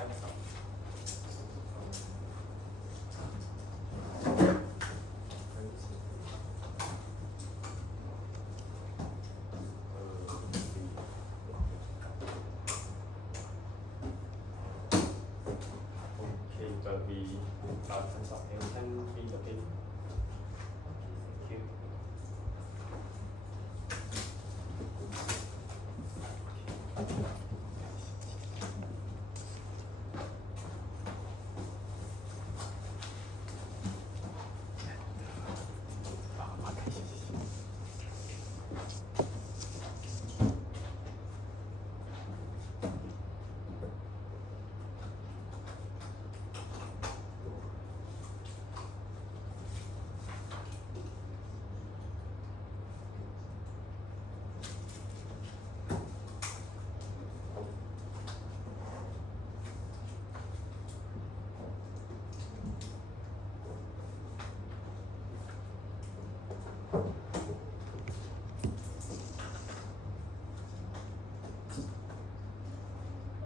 types of okay, but we types of Hamilton be okay. Thank you.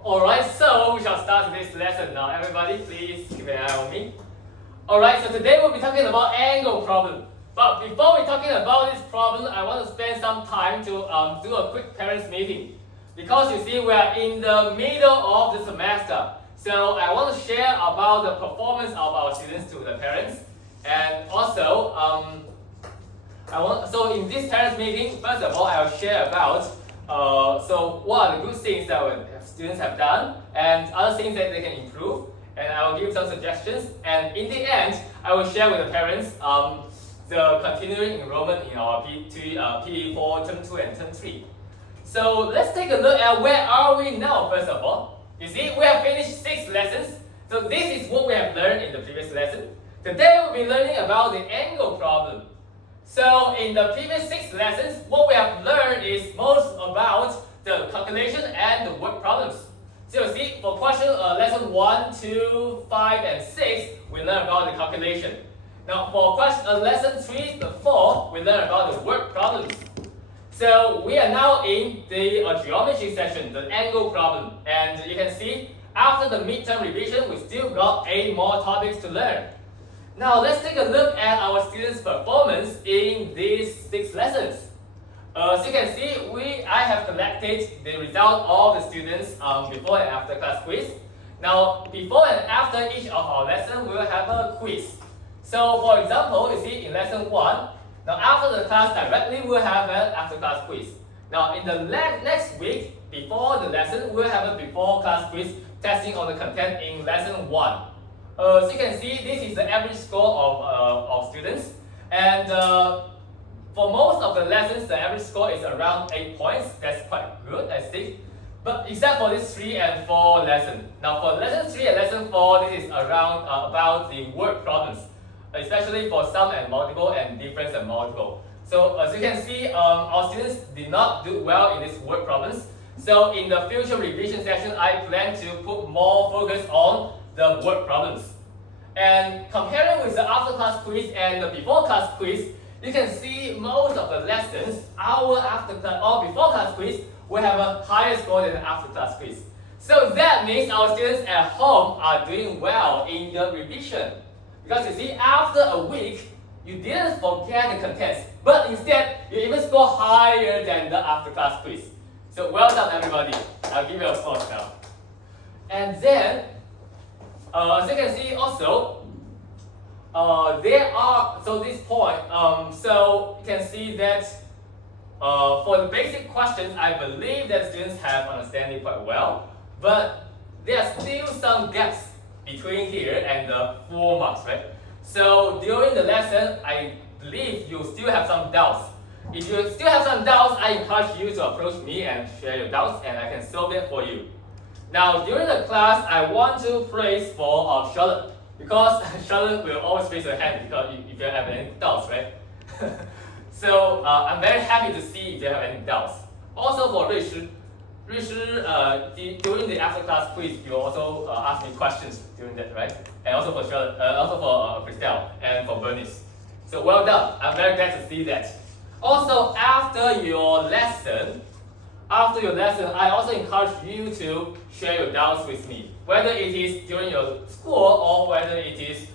Alright, so we shall start this lesson now. Everybody, please keep an eye on me. Alright, so today we'll be talking about angle problem. But before we're talking about this problem, I want to spend some time to do a quick parents meeting. Because you see, we are in the middle of the semester. So I want to share about the performance of our students to the parents. And also, so in this parents meeting, first of all, I'll share about so what are the good things that our students have done and other things that they can improve, and I will give some suggestions, and in the end I will share with the parents the continuing enrollment in our PE4 Term 2 and Term 3. So let's take a look at where are we now. First of all, you see we have finished 6 lessons. So this is what we have learned in the previous lesson. Today we'll be learning about the angle problem. So in the previous 6 lessons, what we have learned is most about the calculation and the word problems. So you see, for question lesson 1, 2, 5, and 6, we learn about the calculation. Now for question lesson 3 to 4, we learn about the word problems. So we are now in the geometry section, the angle problem. And you can see, after the midterm revision, we still got 8 more topics to learn. Now let's take a look at our students' performance in these 6 lessons. As you can see, I have collected the result of the students before and after class quiz. Now, before and after each of our lessons, we will have a quiz. So, for example, you see in lesson 1, now after the class directly, we will have an after class quiz. Now, in the next week, before the lesson, we will have a before class quiz testing on the content in lesson 1. As you can see, this is the average score of students, and for most of the lessons, the average score is around 8 points. That's quite good, I think. But except for this 3 and 4 lesson. Now for lesson 3 and lesson 4, this is around about the word problems, especially for sum and multiple and difference and multiple. So as you can see, our students did not do well in these word problems. So in the future revision session, I plan to put more focus on the word problems. And comparing with the after class quiz and the before class quiz, you can see most of the lessons, our after class or before class quiz, will have a higher score than the after class quiz. So that means our students at home are doing well in the revision. Because you see, after a week, you didn't forget the contents, but instead, you even score higher than the after class quiz. So well done, everybody. I'll give you applause now. And then, as you can see also, this point, so you can see that for the basic questions, I believe that students have understanding quite well, but there are still some gaps between here and the 4 marks, right? So during the lesson, I believe you still have some doubts. If you still have some doubts, I encourage you to approach me and share your doubts, and I can solve it for you. Now, during the class, I want to praise for Charlotte, because Charlotte will always raise her hand because if you have any doubts, right? So I'm very happy to see if you have any doubts. Also for Rui Shi, during the after class quiz, you also asked me questions during that, right? And also for Charlotte, also for Christelle and for Bernice. So well done. I'm very glad to see that. Also, after your lesson, after your lesson, I also encourage you to share your doubts with me, whether it is during your school or whether it is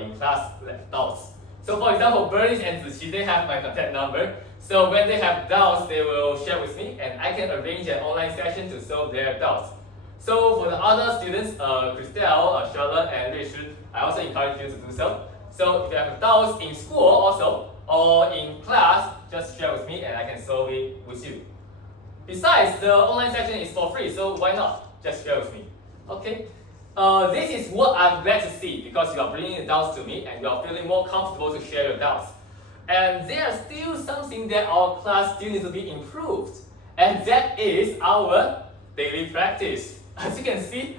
in class doubts. So for example, Bernice and Ziqi, they have my contact number. So when they have doubts, they will share with me and I can arrange an online session to solve their doubts. So for the other students, Christelle, Charlotte, and Ruishi, I also encourage you to do so. So if you have doubts in school also, or in class, just share with me and I can solve it with you. Besides, the online session is for free, so why not? Just share with me. Okay? This is what I'm glad to see because you are bringing the doubts to me and you are feeling more comfortable to share your doubts. And there's still something that our class still needs to be improved, and that is our daily practice. As you can see,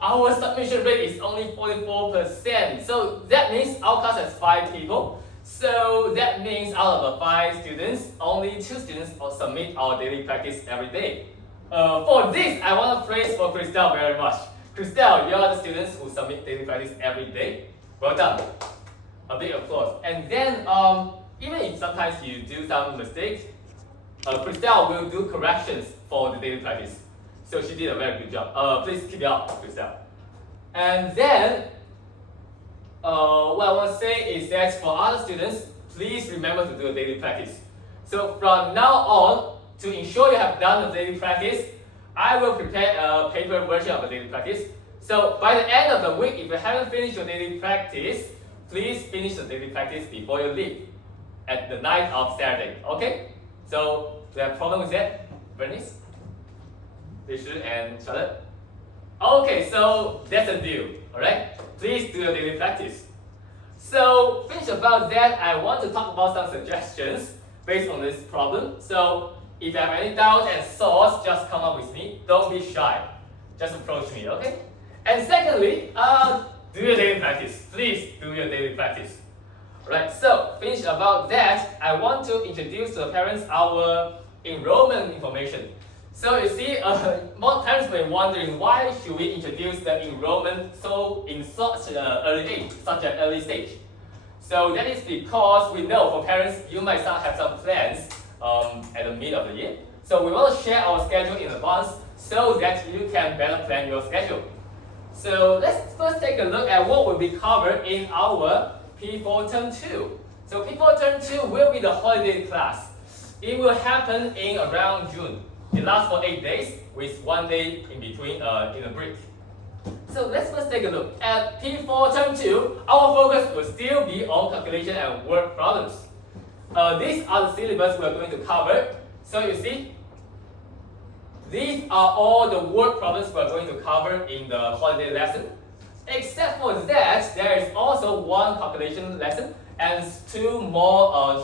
our submission rate is only 44%. So that means our class has 5 people. So that means out of the 5 students, only 2 students submit our daily practice every day. For this, I want to praise for Christelle very much. Christelle, you are the students who submit daily practice every day. Well done. A big applause. And then, even if sometimes you do some mistakes, Christelle will do corrections for the daily practice. So she did a very good job. Please keep it up, Christelle. And then, what I want to say is that for other students, please remember to do a daily practice. So from now on, to ensure you have done the daily practice, I will prepare a paper version of the daily practice. So by the end of the week, if you haven't finished your daily practice, please finish the daily practice before you leave at the night of Saturday. Okay? So do you have a problem with that, Bernice, Rishu, and Charlotte? Okay, so that's a deal. Alright? Please do your daily practice. So finish about that, I want to talk about some suggestions based on this problem. So if you have any doubts and thoughts, just come up with me. Don't be shy. Just approach me, okay? And secondly, do your daily practice. Please do your daily practice. Right, so finish about that, I want to introduce to the parents our enrollment information. So you see, more parents may be wondering why should we introduce the enrollment in such an early stage. So that is because we know for parents you might have some plans at the mid of the year. So we want to share our schedule in advance so that you can better plan your schedule. So let's first take a look at what will be covered in our P4 Term 2. So P4 Term 2 will be the holiday class. It will happen in around June. It lasts for 8 days with 1 day in between in a break. So let's first take a look at P4 Term 2. Our focus will still be on calculation and word problems. These are the syllabus we are going to cover. So you see, these are all the word problems we are going to cover in the holiday lesson. Except for that, there is also 1 calculation lesson and 2 more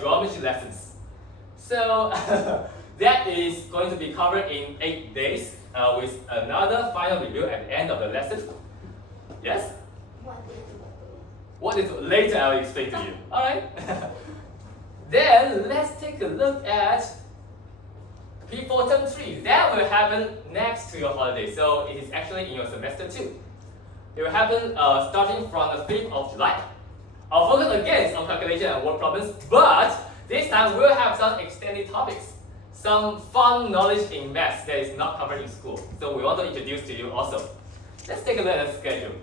geometry lessons. So that is going to be covered in 8 days with another final review at the end of the lesson. Yes? What is later I will explain to you. Alright? Then let's take a look at P4 Term 3. That will happen next to your holiday. So it is actually in your semester 2. It will happen starting from the 5th of July. Our focus again is on calculation and word problems, but this time we'll have some extended topics. Some fun knowledge in maths that is not covered in school. So we want to introduce to you also. Let's take a look at the schedule.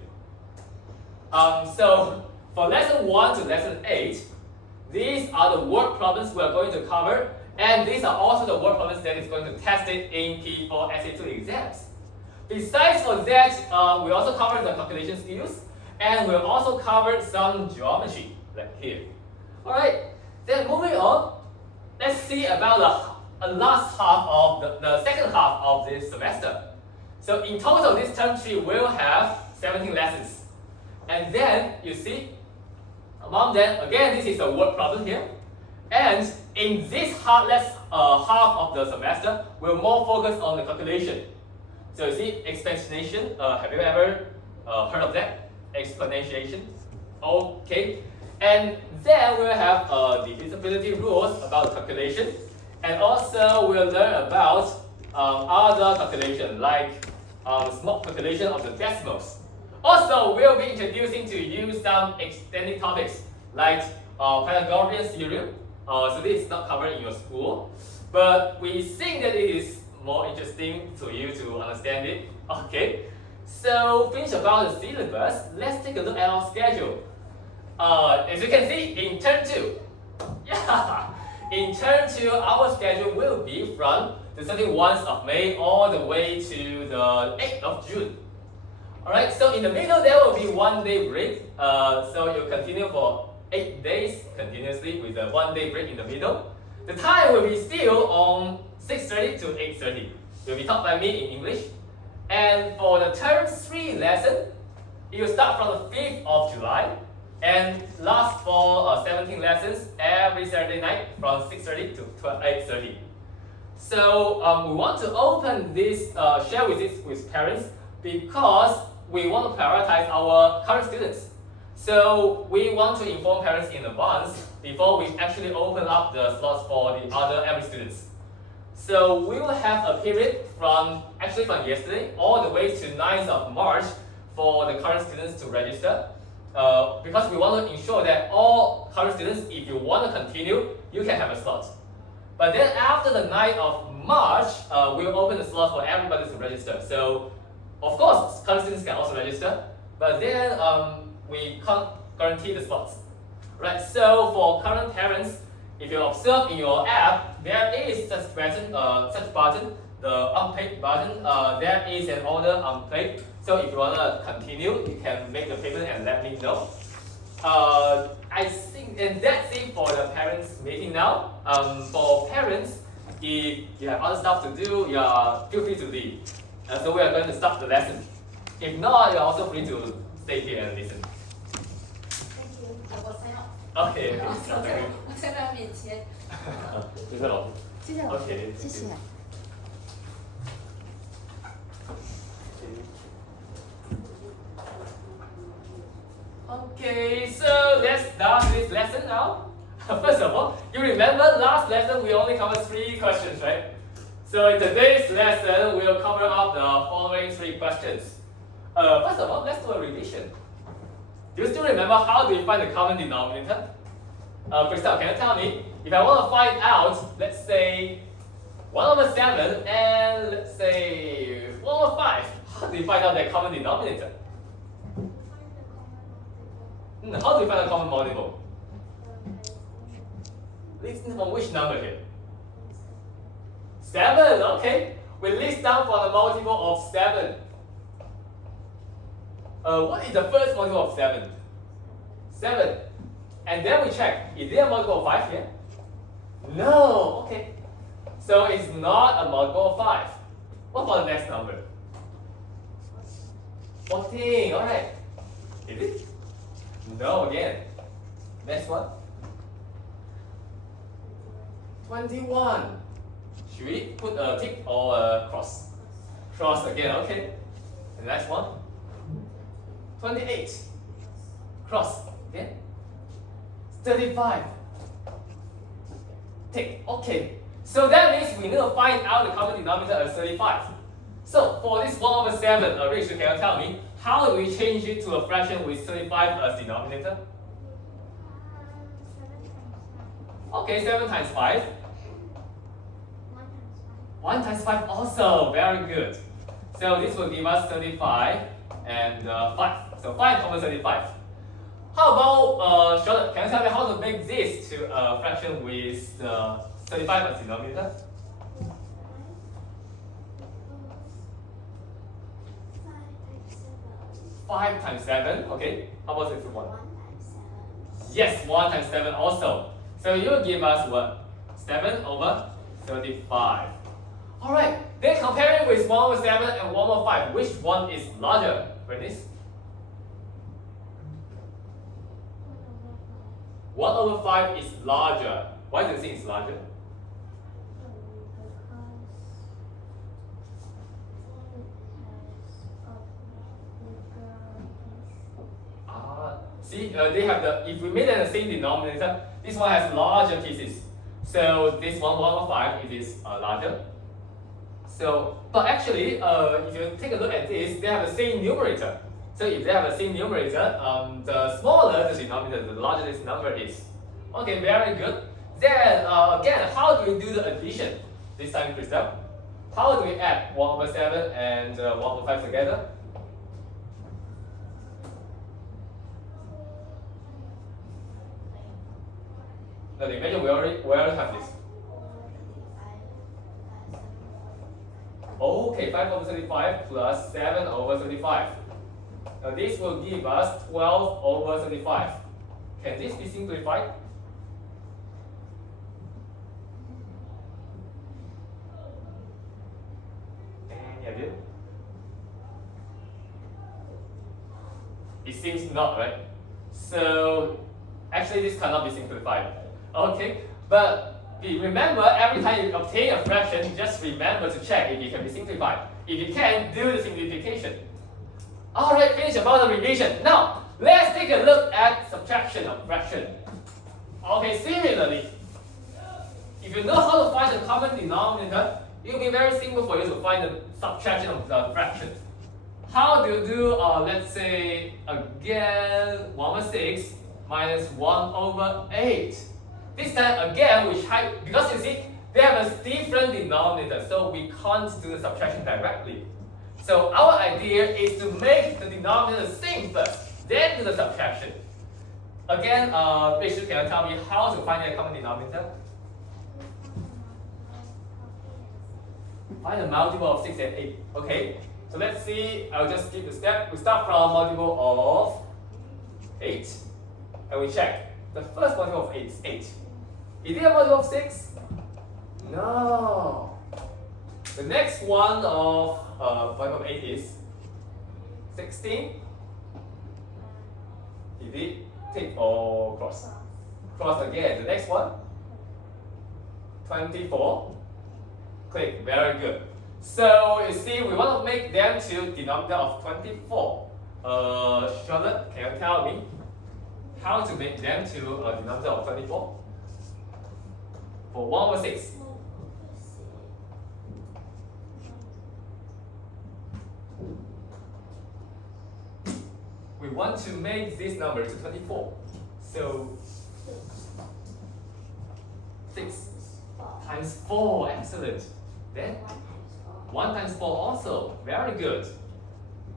So for lesson 1 to lesson 8, these are the word problems we are going to cover, and these are also the word problems that is going to test it in P4 SA2 exams. Besides for that, we also covered the calculation skills, and we'll also cover some geometry, like here. Alright, then moving on, let's see about the last half of the second half of this semester. So in total, this term 3 will have 17 lessons. And then, you see, among them, again, this is a word problem here. And in this half of the semester, we're more focused on the calculation. So you see, exponentiation, have you ever heard of that? Exponentiation. Okay. And then we'll have divisibility rules about calculation. And also we'll learn about other calculation, like small calculation of the decimals. Also, we'll be introducing to you some extended topics like Pythagorean theorem. So this is not covered in your school. but we think that it is more interesting to you to understand it. Okay, so finish about the syllabus. Let's take a look at our schedule. As you can see, in term 2, yeah, in term 2, our schedule will be from the 31st of May all the way to the 8th of June. Alright, so in the middle there will be 1 day break. So you continue for 8 days continuously with a 1 day break in the middle. The time will be still on 6:30 to 8:30. It will be taught by me in English. And for the term 3 lesson, it will start from the 5th of July and last for 17 lessons every Saturday night from 6:30 to 8:30. So we want to open this, share with this with parents because we want to prioritize our current students. So we want to inform parents in advance before we actually open up the slots for the other every students. So we will have a period from yesterday all the way to 9th of March for the current students to register. Because we want to ensure that all current students, if you want to continue, you can have a slot. But then after the 9th of March, we'll open the slot for everybody to register. So of course, current students can also register, but then we can't guarantee the slots. Right, so for current parents, if you observe in your app, there is such button, the unpaid button, there is an order unpaid. So if you want to continue, you can make the payment and let me know. I think, and that's it for the parents meeting now. For parents, if you have other stuff to do, feel free to leave. So we are going to start the lesson. If not, you're also free to stay here and listen. Thank you. I will sign up. Okay. 我在他面前。谢谢老师。谢谢老师。 Okay. 谢谢。 Okay, so let's start this lesson now. First of all, you remember last lesson we only covered 3 questions, right? So in today's lesson, we'll cover up the following 3 questions. First of all, let's do a revision. Do you still remember how do we find the common denominator? Crystal, can you tell me, if I want to find out, let's say 1/7 and let's say 1/5, how do we find out the common denominator? How do we find a common multiple? Listing from which number here? 7, okay. We list down for the multiple of 7. What is the first multiple of 7? 7. And then we check, is there a multiple of 5 here? No, okay. So it's not a multiple of 5. What about the next number? 14, alright. Is it? No, again. Next one. 21. Should we put a tick or a cross? Cross again, okay. The next one. 28. Cross again. 35. Tick, okay. So that means we need to find out the common denominator as 35. So for this 1/7, Rachel, can you tell me, how do we change it to a fraction with 35 as denominator? Okay, 7 times 5. 1 times 5 also, very good. So this will give us 35 and 5. So 5 over 35. How about, Charlotte, can you tell me how to make this to a fraction with 35 as denominator? 5 times 7, okay. How about this one? 1 times 7. Yes, 1 times 7 also. So you will give us what? 7 over 35. Alright, then comparing with 1/7 and 1/5, which one is larger, Bernice? 1/5 is larger. Why do you think it's larger? See, they have if we made it the same denominator, this one has larger pieces. So this one, 1/5, it is larger. So, but actually, if you take a look at this, they have the same numerator. So if they have the same numerator, the smaller the denominator, the larger this number is. Okay, very good. Then again, how do we do the addition? This time, Krista. How do we add 1/7 and 1/5 together? No, imagine we already have this. Okay, 5/35 plus 7/35. Now this will give us 12/35. Can this be simplified? Any idea? It seems not, right? So actually this cannot be simplified. Okay, but remember, every time you obtain a fraction, just remember to check if it can be simplified. If you can, do the simplification. Alright, finish about the revision. Now, let's take a look at subtraction of fraction. Okay, similarly, if you know how to find the common denominator, it will be very simple for you to find the subtraction of the fraction. How do you do, let's say, again, 1/6 minus 1/8. This time again, we try, because you see, they have a different denominator, so we can't do the subtraction directly. So our idea is to make the denominator the same first, then do the subtraction. Again, Rachel, can you tell me how to find a common denominator? Find a multiple of 6 and 8. Okay, so let's see, I'll just skip the step. We start from multiple of 8, and we check. The first multiple of 8 is 8. Is it a multiple of 6? No. The next one of multiple of 8 is 16. Is it tick or cross? Cross again. The next one, 24. Click. Very good. So you see, we want to make them to denominator of 24. Charlotte, can you tell me how to make them to a denominator of 24? For 1/6. We want to make this number to 24. So 6 times 4, excellent. Then 1 times 4 also, very good.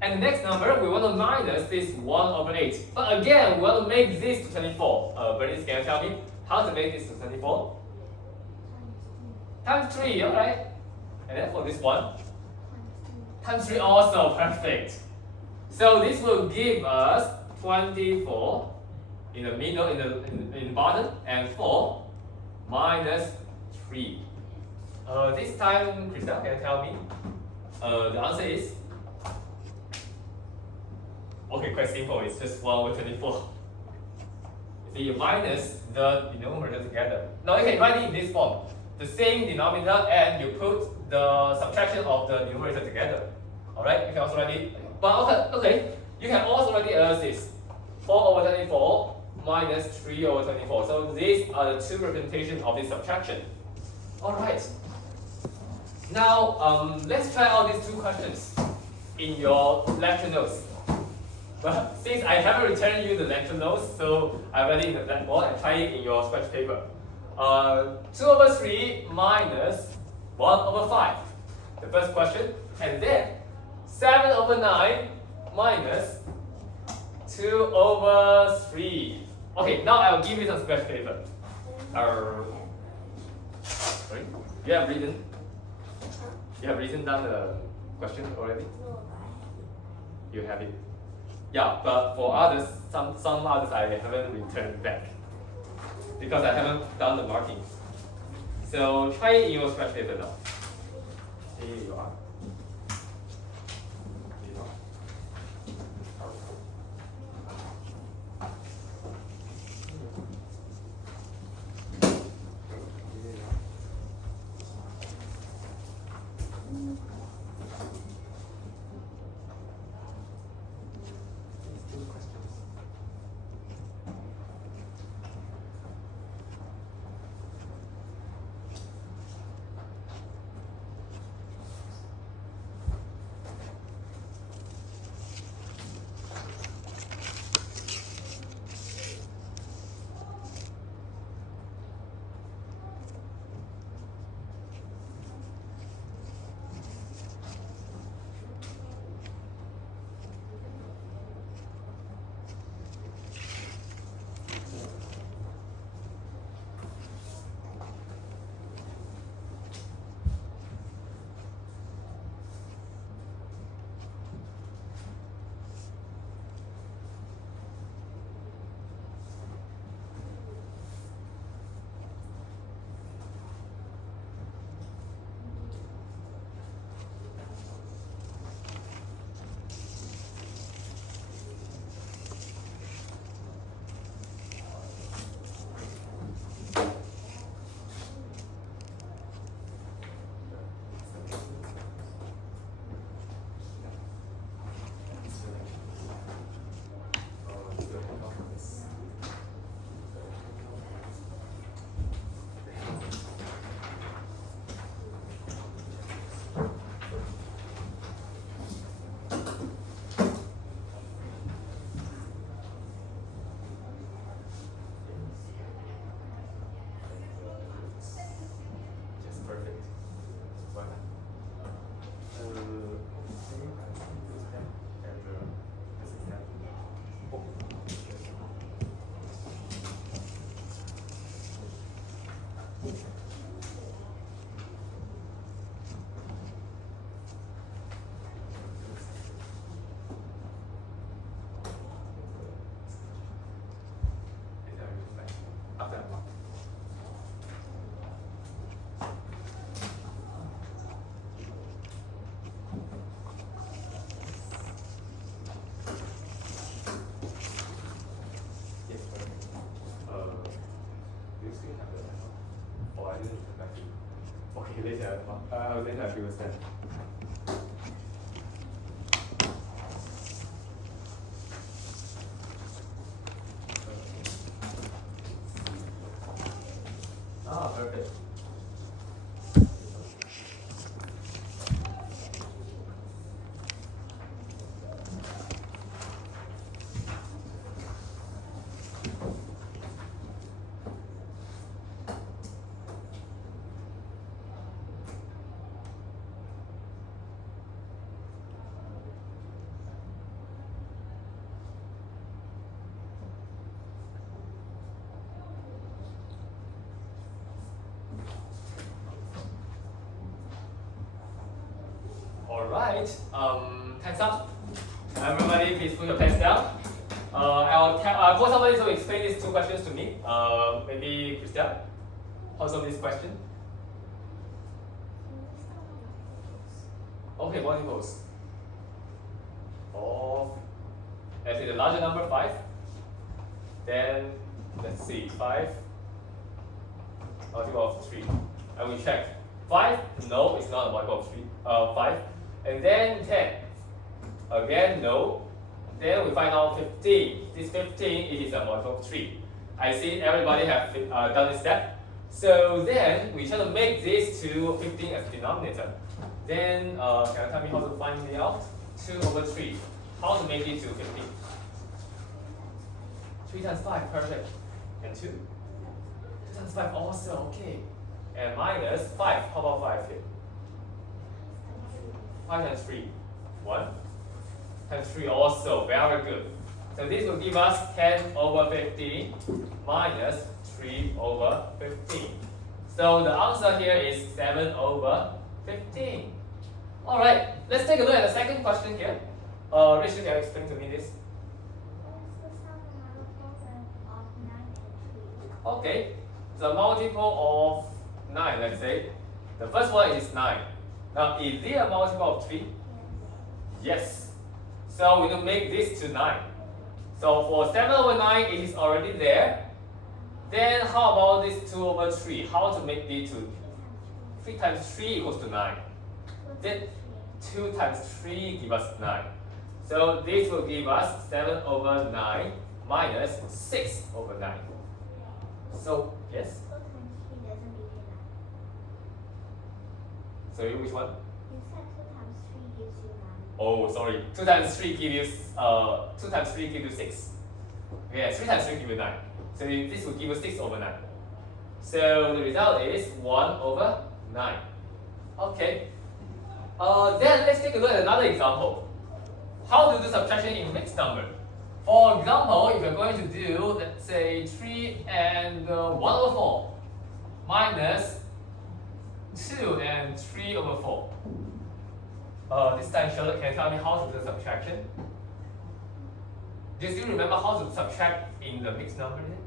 And the next number, we want to minus this 1/8. But again, we want to make this to 24. Bernice, can you tell me how to make this to 24? Times 3, alright. And then for this one, times 3 also, perfect. So this will give us 24 in the middle, in the bottom, and 4 minus 3. This time, Krista, can you tell me? The answer is? Okay, quite simple. It's just 1/24. You see, you minus the denominator together. Now you can write it in this form. The same denominator, and you put the subtraction of the numerator together. Alright, you can also write it. But okay, you can also write it as this. 4/24 minus 3/24. So these are the two representations of this subtraction. Alright. Now let's try out these two questions in your lecture notes. But since I haven't returned you the lecture notes, so I read it in the blackboard and try it in your scratch paper. 2/3 minus 1/5. The first question, and then 7/9 minus 2/3. Okay, now I'll give you some scratch paper. Sorry, you have written. You have written down the question already. You have it. Yeah, but for others, some others I haven't returned back because I haven't done the marking. So try it in your scratch paper now. Here you are. Here you are. step. Then I do a step. Ah, perfect. Alright, time's up. Everybody, please put your pens down. I'll call somebody to explain these two questions to me. Maybe Christian, how solve this question? Okay, multiples. Of, let's say the larger number 5. Then, let's see, 5 multiple of 3. I will check. 5, no, it's not a multiple of 3. 5. And then 10. Again, no. Then we find out 15. This 15, it is a multiple of 3. I see everybody have done this step. So then we try to make this to 15 as denominator. Then can you tell me how to find it out? 2 over 3. How to make it to 15? 3 times 5, perfect. And 2? 2 times 5 also, okay. And minus 5, how about 5 here? 5 times 3, 1. Times 3 also, very good. So this will give us 10 over 15 minus 3 over 15. So the answer here is 7 over 15. Alright, let's take a look at the second question here. Richard, can you explain to me this? Okay, the multiple of 9, let's say. The first one is 9. Now, is it a multiple of 3? Yes. So we will make this to 9. So for 7 over 9, it is already there. Then how about this 2 over 3? How to make it to 3 times 3 equals to 9? Then 2 times 3 gives us 9. So this will give us 7 over 9 minus 6 over 9. So, yes? Sorry, which one? You said 2 times 3 gives you 9. Oh, sorry. 2 times 3 gives you 2 times 3 gives you 6. Yeah, 3 times 3 gives you 9. So this will give you 6 over 9. So the result is 1 over 9. Okay. Then let's take a look at another example. How to do subtraction in mixed number? For example, if you're going to do, let's say, 3 and 1 over 4 minus 2 and 3 over 4. This time, Charlotte, can you tell me how to do subtraction? Do you still remember how to subtract in the mixed number? Then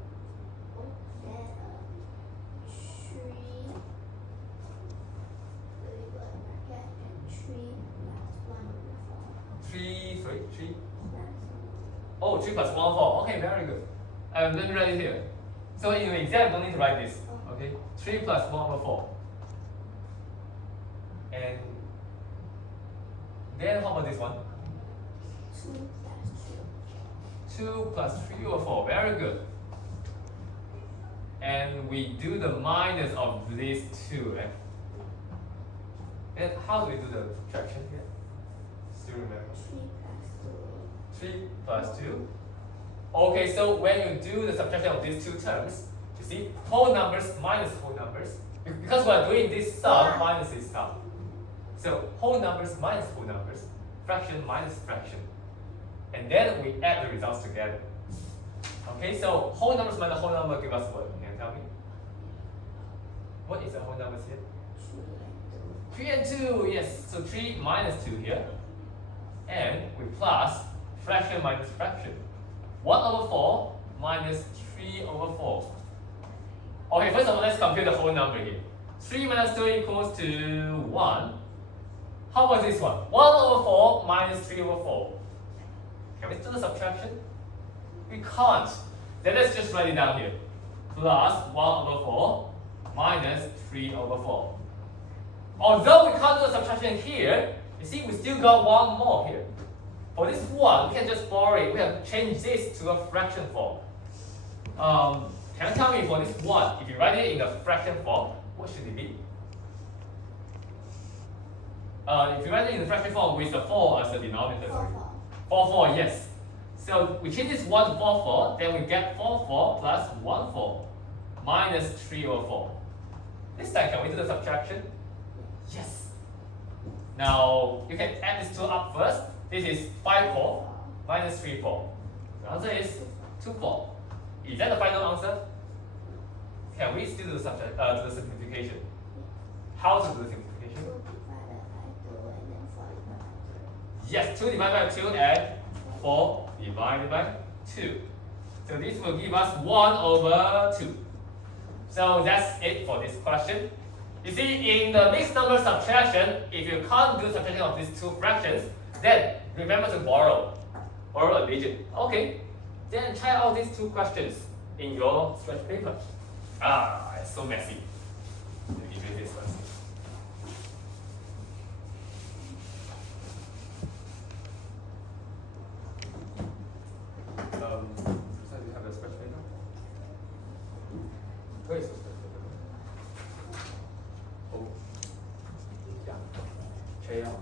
3. Oh, 3 plus 1 4. Okay, very good. Let me write it here. So in the exam, don't need to write this. Okay, 3 plus 1 over 4. And then how about this one? 2 plus 3 over 4. Very good. And we do the minus of these 2, right? And how do we do the subtraction here? Still remember? 3 plus 2. Okay, so when you do the subtraction of these two terms, you see whole numbers minus whole numbers. Because we are doing this sum minus this sum. So whole numbers minus whole numbers, fraction minus fraction. And then we add the results together. Okay, so whole numbers minus whole number give us what? Can you tell me? What is the whole numbers here? 3 and 2, yes. So 3 minus 2 here. And we plus fraction minus fraction. 1 over 4 minus 3 over 4. Okay, first of all, let's compute the whole number here. 3 minus 2 equals to 1. How about this one? 1 over 4 minus 3 over 4. Can we do the subtraction? We can't. Then let's just write it down here. Plus 1 over 4 minus 3 over 4. Although we can't do a subtraction here, you see we still got one more here. For this one, we can just borrow it. We have changed this to a fraction form. Can you tell me for this one, if you write it in a fraction form, what should it be? If you write it in the fraction form with the 4 as the denominator, 4, yes. So we change this 1 to 4, then we get 4 plus 1 4 minus 3 over 4. This time, can we do the subtraction? Yes. Now, you can add these two up first. This is 5 4 minus 3 4. The answer is 2 4. Is that the final answer? Can we still do the simplification? How to do the simplification? 2 divided by 2 and then 4 divided by 2. Yes, 2 divided by 2 and 4 divided by 2. So this will give us 1 over 2. So that's it for this question. You see, in the mixed number subtraction, if you can't do subtraction of these two fractions, then remember to borrow a digit. Okay, then try out these two questions in your stretch paper. It's so messy. Let me do this one. So you have a stretch paper? Where is the stretch paper? Oh, yeah. Check it out.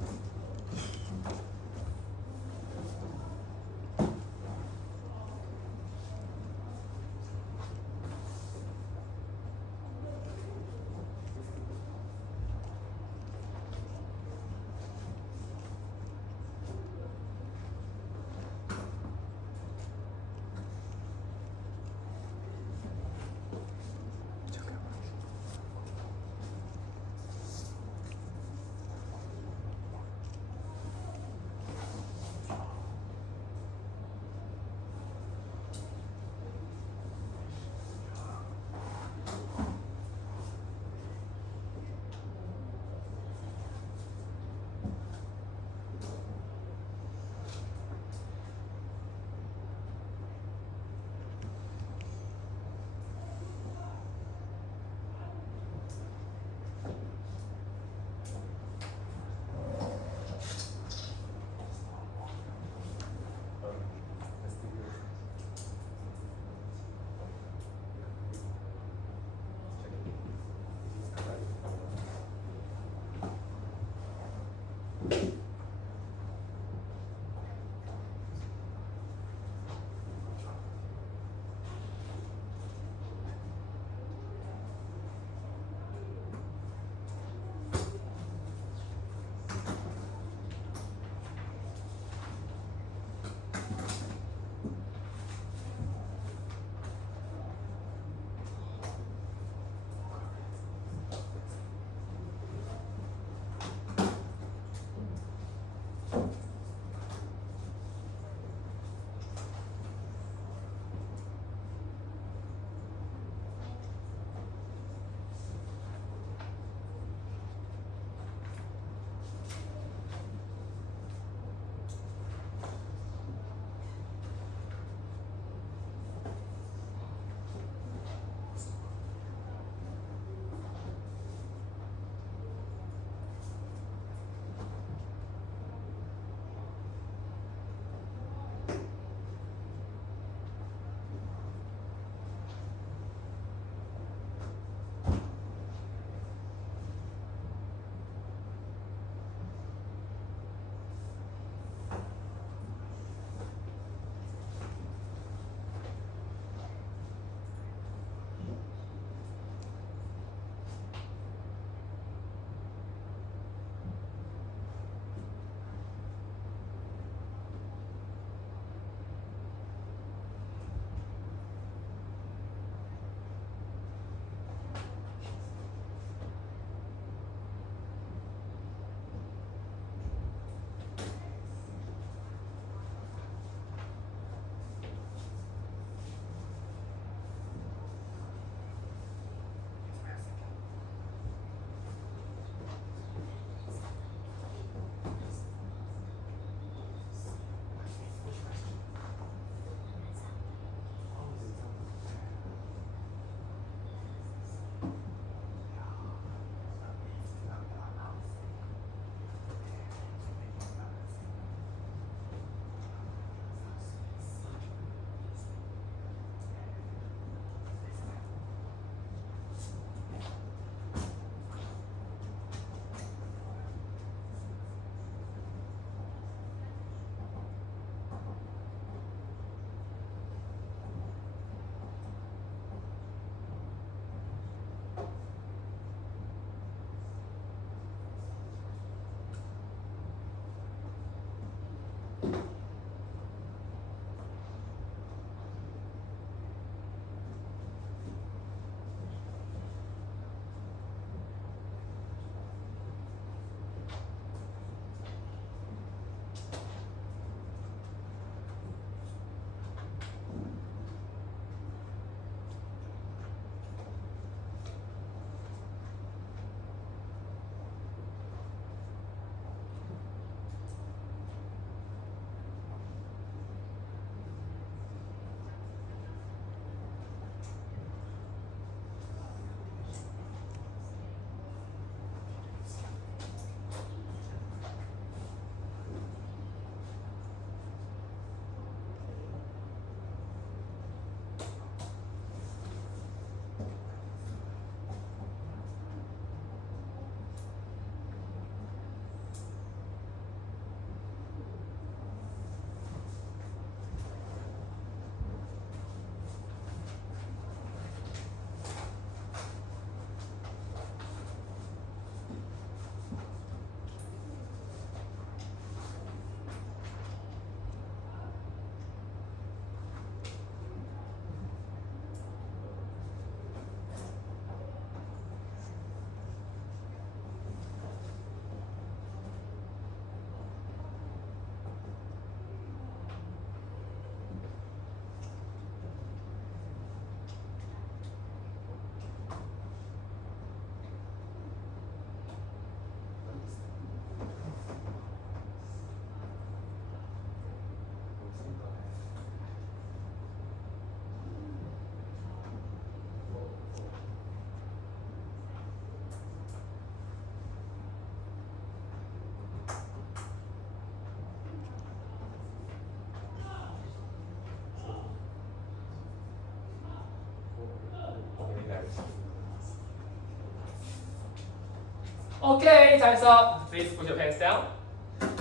Okay, time's up. Please put your pens down.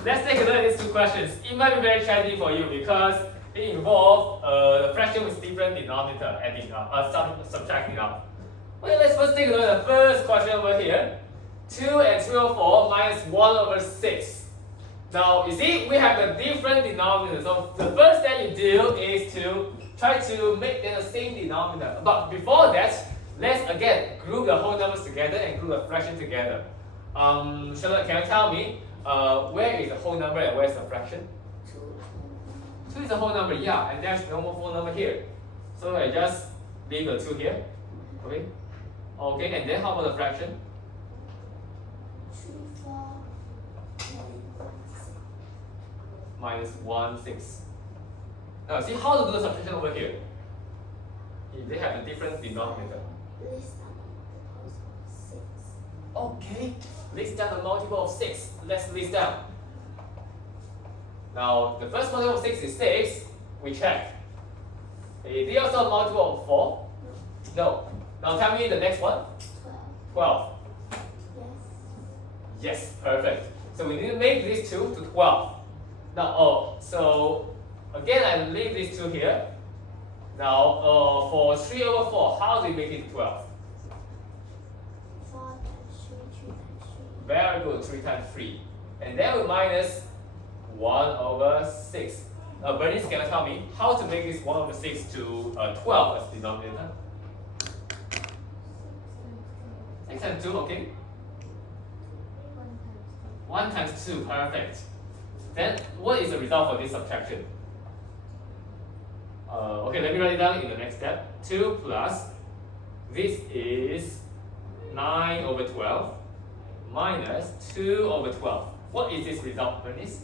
Let's take a look at these two questions. It might be very challenging for you because it involves the fraction with different denominator adding up, subtracting up. Well, let's first take a look at the first question over here. 2 and 2 over 4 minus 1 over 6. Now, you see, we have the different denominator. So the first thing you do is to try to make them the same denominator. But before that, let's again group the whole numbers together and group the fraction together. Charlotte, can you tell me where is the whole number and where is the fraction? 2 is the whole number, yeah, and there's no more whole number here. So I just leave the 2 here. Okay? Okay, and then how about the fraction? 3, 4, Minus 1, 6. Now see how to do the subtraction over here. They have a different denominator. List down the multiples of 6. Okay, list down the multiple of 6. Let's list down. Now, the first multiple of 6 is 6. We check. Is it also a multiple of 4? No. Now tell me the next one. 12. 12. Yes. Yes, perfect. So we need to make these 2 to 12. Now, so again, I leave these 2 here. Now, for 3 over 4, how do we make it 12? 4 times 3, 3 times 3. Very good, 3 times 3. And then we minus 1 over 6. Bernice, can you tell me how to make this 1 over 6 to 12 as denominator? 6 times 2, okay? 1 times 2, perfect. Then what is the result for this subtraction? Okay, let me write it down in the next step. 2 plus, this is 9 over 12 minus 2 over 12. What is this result, Bernice?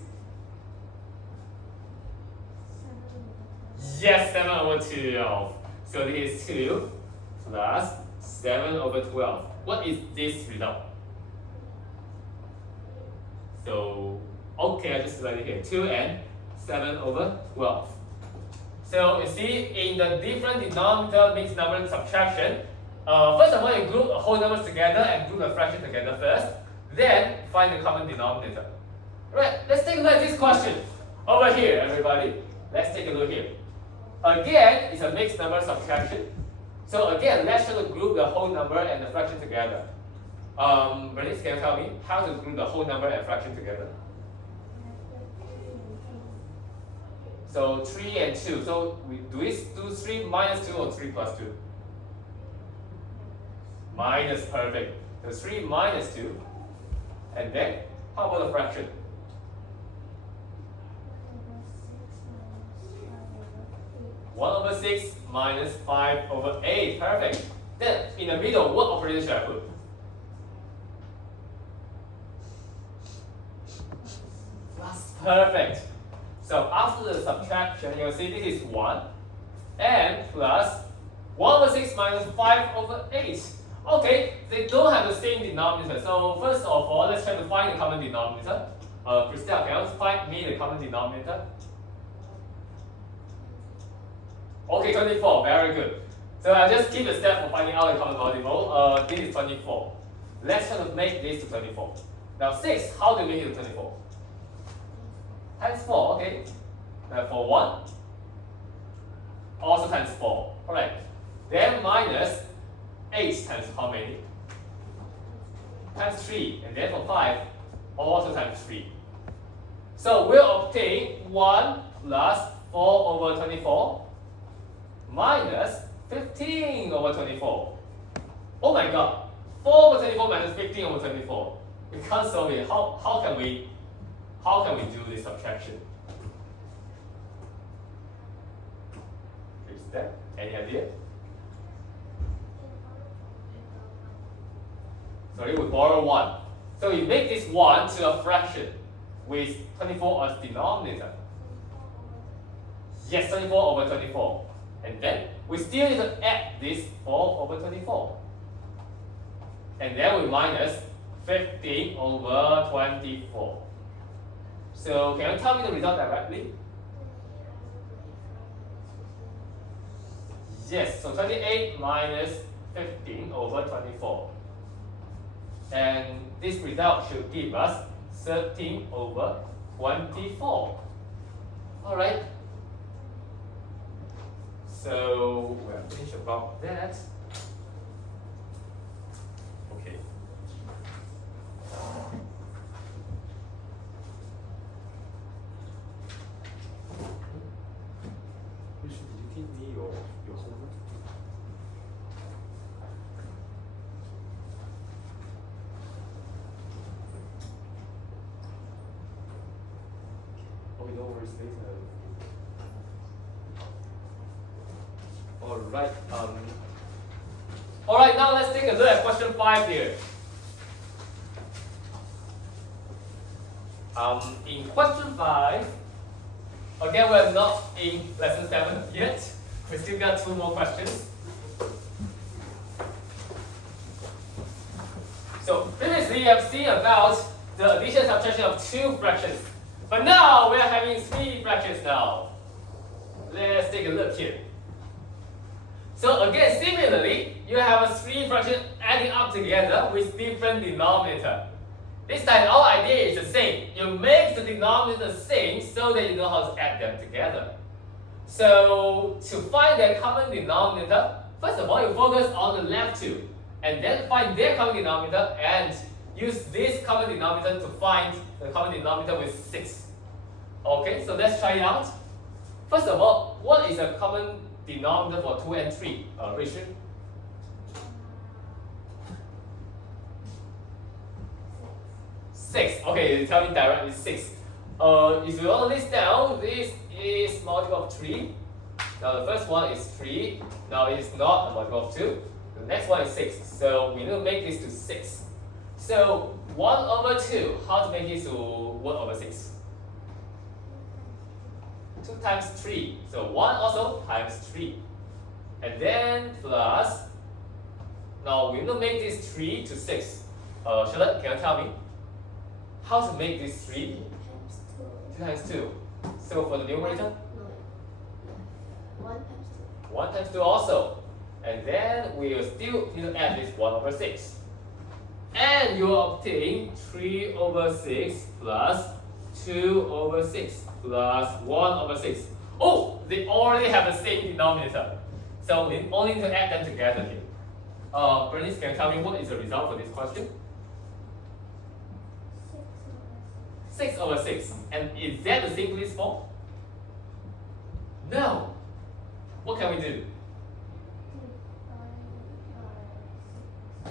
Yes, 7 over 12. So this is 2 plus 7 over 12. What is this result? So, okay, I just write it here. 2 and 7 over 12. So you see, in the different denominator mixed number subtraction, first of all, you group the whole numbers together and group the fraction together first. Then find the common denominator. Right, let's take a look at this question. Over here, everybody. Let's take a look here. Again, it's a mixed number subtraction. So again, let's try to group the whole number and the fraction together. Bernice, can you tell me how to group the whole number and fraction together? So 3 and 2. So we do 3 minus 2 or 3 plus 2? Minus, perfect. So 3 minus 2. And then, how about the fraction? 1 over 6 minus 5 over 8. Perfect. Then, in the middle, what operator should I put? Plus, perfect. So after the subtraction, you'll see this is 1 and plus 1 over 6 minus 5 over 8. Okay, they don't have the same denominator. So first of all, let's try to find the common denominator. Christelle, can you find me the common denominator? Okay, 24, very good. So I just keep a step for finding out the common multiple. This is 24. Let's try to make this to 24. Now 6, how do we make it to 24? Times 4, okay. Therefore 1. Also times 4. Alright. Then minus 8 times how many? Times 3. And then for 5, also times 3. So we'll obtain 1 plus 4 over 24 minus 15 over 24. Oh my god. 4 over 24 minus 15 over 24. We can't solve it. How can we do this subtraction? Is that any idea? Sorry, we borrow 1. So you make this 1 to a fraction with 24 as denominator. Yes, 24 over 24. And then we still need to add this 4 over 24. And then we minus 15 over 24. So can you tell me the result directly? Yes, so 28 minus 15 over 24. And this result should give us 13 over 24. Alright. So we're finished about that. Okay. Did you give me your homework? Oh, no worries later. Alright, alright, now let's take a look at question 5 here. In question 5, again we're not in lesson 7 yet. We still got 2 more questions. So previously you have seen about the addition and subtraction of 2 fractions. But now we are having 3 fractions now. Let's take a look here. So again, similarly, you have a 3 fractions adding up together with different denominator. This time our idea is the same. You make the denominator the same so that you know how to add them together. So to find their common denominator, first of all you focus on the left 2 and then find their common denominator and use this common denominator to find the common denominator with 6. Okay, so let's try it out. First of all, what is a common denominator for 2 and 3? Rachel? 6. Okay, you tell me directly 6. If you want to list down, this is multiple of 3. Now the first one is 3. Now it is not a multiple of 2. The next one is 6. So we need to make this to 6. So 1 over 2, how to make it to 1 over 6? 2 times 3. So 1 also times 3. And then plus, now we need to make this 3 to 6. Charlotte, can you tell me how to make this 3? 2 times 2. So for the numerator? 1 times 2. 1 times 2 also. And then we will still need to add this 1 over 6. And you will obtain 3 over 6 plus 2 over 6 plus 1 over 6. Oh, they already have the same denominator. So we only need to add them together here. Bernice, can you tell me what is the result for this question? 6 over 6. And is that the simplest form? No. What can we do?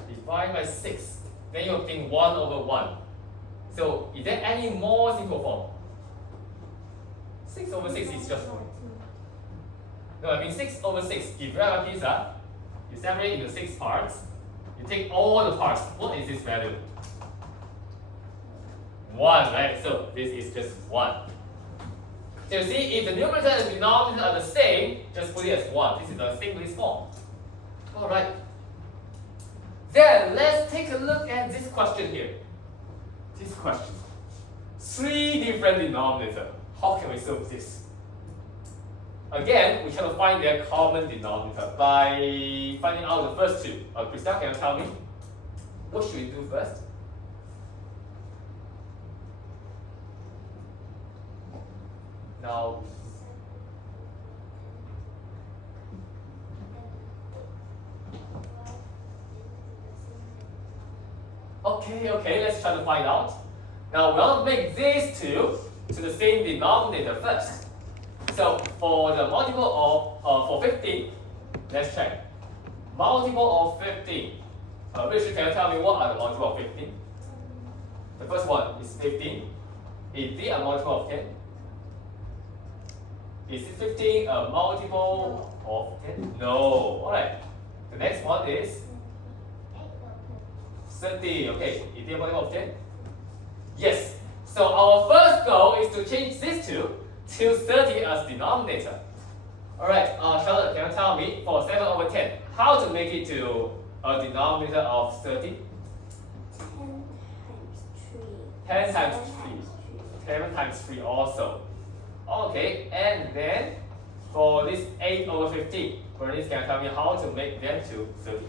Divide by 6. Then you obtain 1 over 1. So is there any more simple form? 6 over 6 is just 1. No, I mean 6 over 6. If you have a pizza, you separate it into 6 parts. You take all the parts. What is this value? 1, right? So this is just 1. So you see, if the numerator and the denominator are the same, just put it as 1. This is the simplest form. Alright. Then let's take a look at this question here. This question. 3 different denominators. How can we solve this? Again, we try to find their common denominator by finding out the first 2. Krista, can you tell me? What should we do first? Now, okay, let's try to find out. Now we want to make these 2 to the same denominator first. So for the multiple of for 15, let's check. Multiple of 15. Richard, can you tell me what are the multiple of 15? The first one is 15. Is it a multiple of 10? Is it 15 a multiple of 10? No. Alright. The next one is 30. Okay. Is it a multiple of 10? Yes. So our first goal is to change these 2 to 30 as denominator. Alright. Charlotte, can you tell me for 7 over 10, how to make it to a denominator of 30? 10 times 3. 7 times 3 also. Okay, and then for this 8 over 15, Bernice, can you tell me how to make them to 30?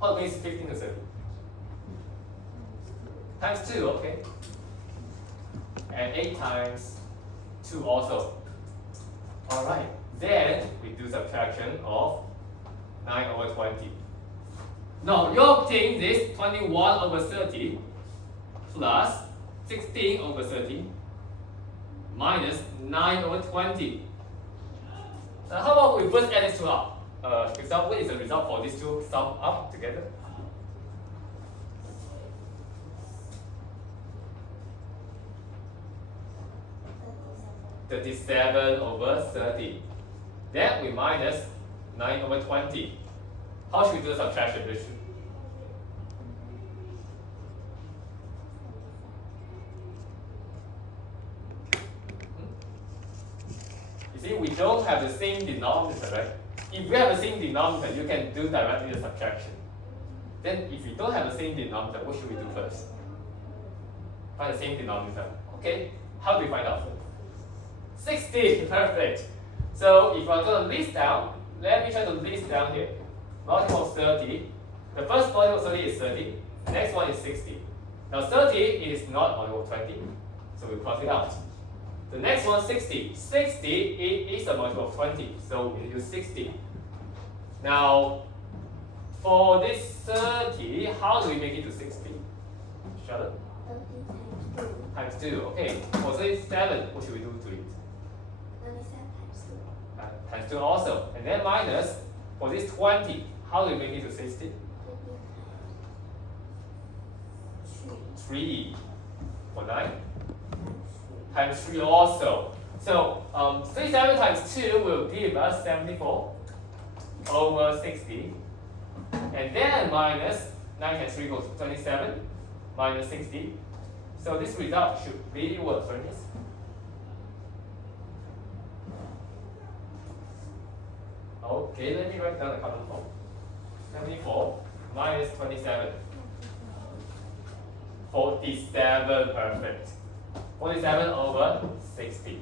How to make 15 to 30? times 2, okay. And 8 times 2 also. Alright, then we do subtraction of 9 over 20. Now you obtain this 21 over 30 plus 16 over 30 minus 9 over 20. Now how about we first add these two up? For example, what is the result for these two sum up together? Thirty-seven. 37 over 30. Then we minus 9 over 20. How should we do the subtraction, Richard? You see, we don't have the same denominator, right? If we have the same denominator, you can do directly the subtraction. Then if we don't have the same denominator, what should we do first? Find the same denominator. Okay, how do we find out? 60, perfect. So if I'm going to list down, let me try to list down here. Multiple of 30. The first multiple of 30 is 30. The next one is 60. Now 30 is not multiple of 20, so we cross it out. The next one, 60. 60 is a multiple of 20, so we use 60. Now, for this 30, how do we make it to 60? Charlotte? 30 times 2. Times 2, okay. For 37, what should we do to it? 37 times 2. Times 2 also. And then minus, for this 20, how do we make it to 60? 20 times 3. For 9? 3. Times 3 also. So 37 times 2 will give us 74 over 60. And then minus 9 times 3 goes 27 minus 60. So this result should be what, Bernice? Okay, let me write down the common form. 74 minus 27. 47, perfect. 47 over 60.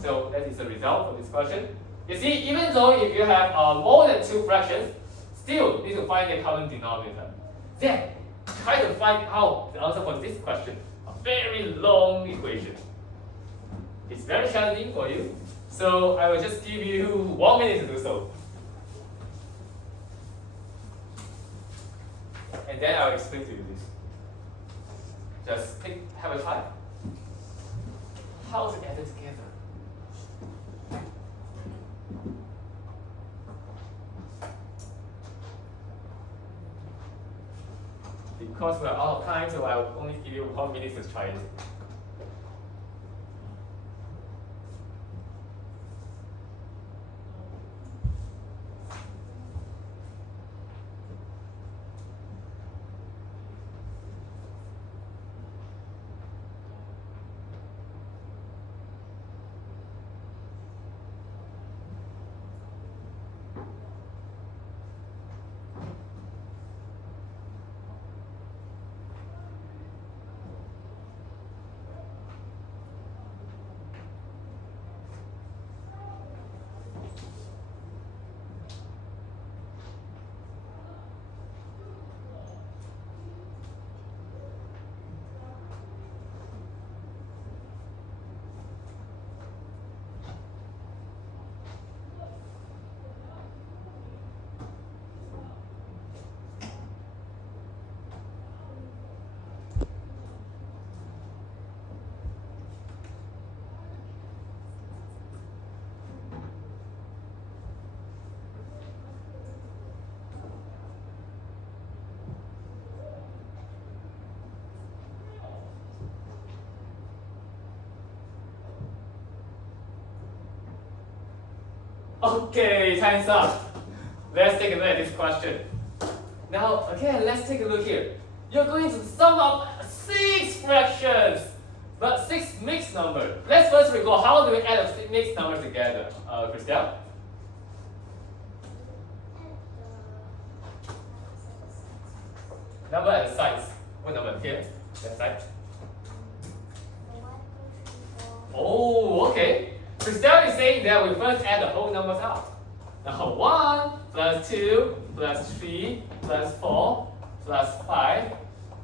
So that is the result for this question. You see, even though if you have more than 2 fractions, still you need to find the common denominator. Then try to find out the answer for this question. A very long equation. It's very challenging for you. So I will just give you 1 minute to do so. And then I'll explain to you this. Just have a try. How to add it together? Because we're out of time, so I'll only give you 1 minute to try it. Okay, time's up. Let's take a look at this question. Now, again, let's take a look here. You're going to sum up 6 fractions, but 6 mixed numbers. Let's first recall, how do we add a mixed number together? Christelle? Number at the sides. What number? Here? That side? Oh, okay. Christelle is saying that we first add the whole numbers up. Now 1 plus 2 plus 3 plus 4 plus 5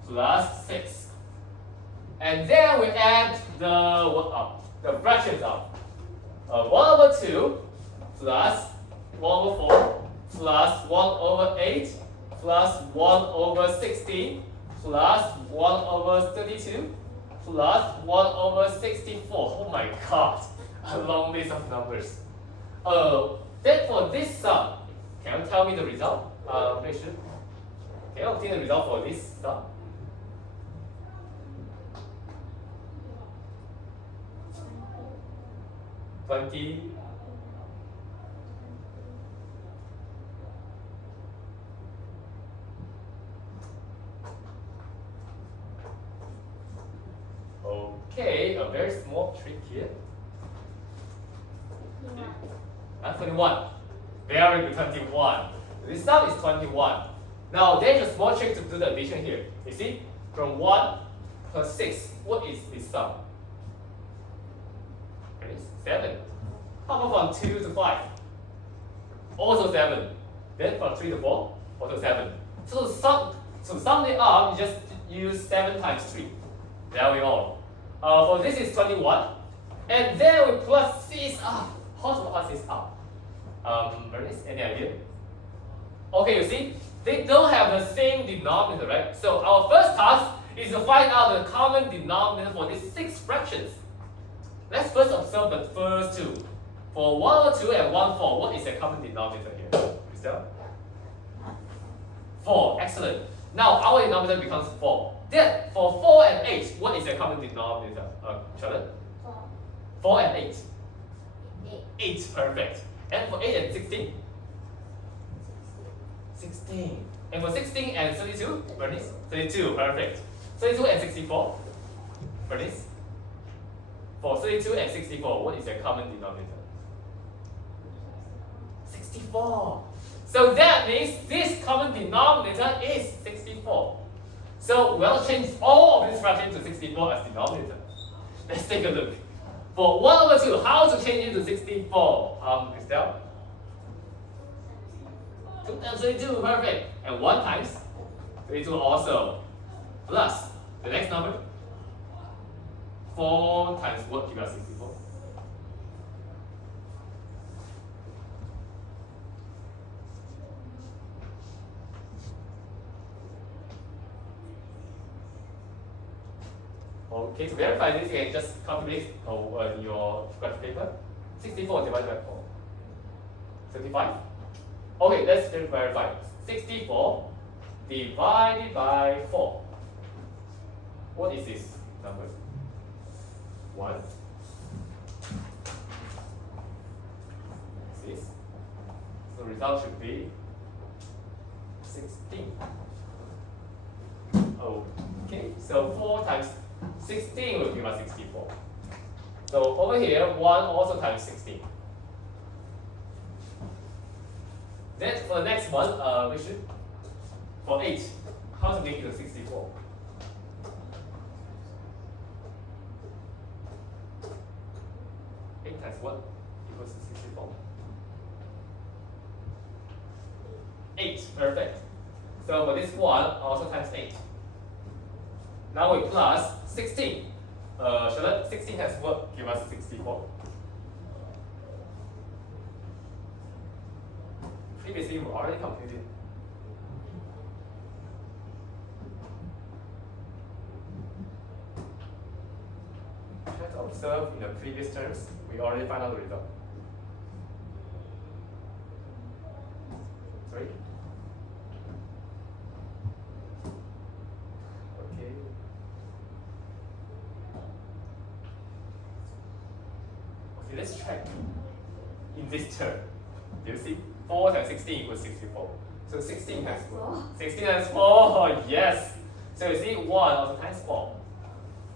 plus 6. And then we add the fractions up. 1/2 plus 1/4 plus 1/8 plus 1/16 plus 1/32 plus 1/64. Oh my god, a long list of numbers. Then for this sum, can you tell me the result? Please. Can you obtain the result for this sum? $20. Okay, a very small trick here. 21. Very good, 21. This sum is 21. Now there's a small trick to do the addition here. You see, from 1 plus 6, what is this sum? It is 7. How about from 2 to 5? Also 7. Then from 3 to 4, also 7. So to sum it up, you just use 7 times 3. There we go. For this is 21. And then we plus this up. How to plus this up? Bernice, any idea? Okay, you see, they don't have the same denominator, right? So our first task is to find out the common denominator for these 6 fractions. Let's first observe the first two. For 1/2 and 1/4, what is the common denominator here? Christelle? 4, excellent. Now our denominator becomes 4. Then for 4 and 8, what is the common denominator? Charlotte? 4 and 8. 8, perfect. And for 8 and 16? 16. And for 16 and 32? Bernice? 32, perfect. 32 and 64? Bernice? For 32 and 64, what is the common denominator? 64. So that means this common denominator is 64. So we'll change all of these fractions to 64 as denominator. Let's take a look. For 1/2, how to change it to 64? Christelle? 2 times 32, perfect. And 1 times 32 also. Plus, the next number? 4 times what gives us 64? Okay, to verify this, you can just calculate your scratch paper. 64 divided by 4. 35? Okay, let's verify. 64 divided by 4. What is this number? 1. This. So the result should be 16. Okay, so 4 times 16 will give us 64. So over here, 1 also times 16. Then for the next one, we should, for 8, how to make it to 64? Times 1 equals to 64. 8, perfect. So for this one, also times 8. Now we plus 16. Charlotte, 16 has what? Give us 64. Previously, we already computed. Try to observe in the previous terms. We already found out the result. Sorry? Okay. Okay, let's check. In this term, do you see? 4 times 16 equals 64. So 16 times 4. 16 times 4, yes. So you see 1 also times 4.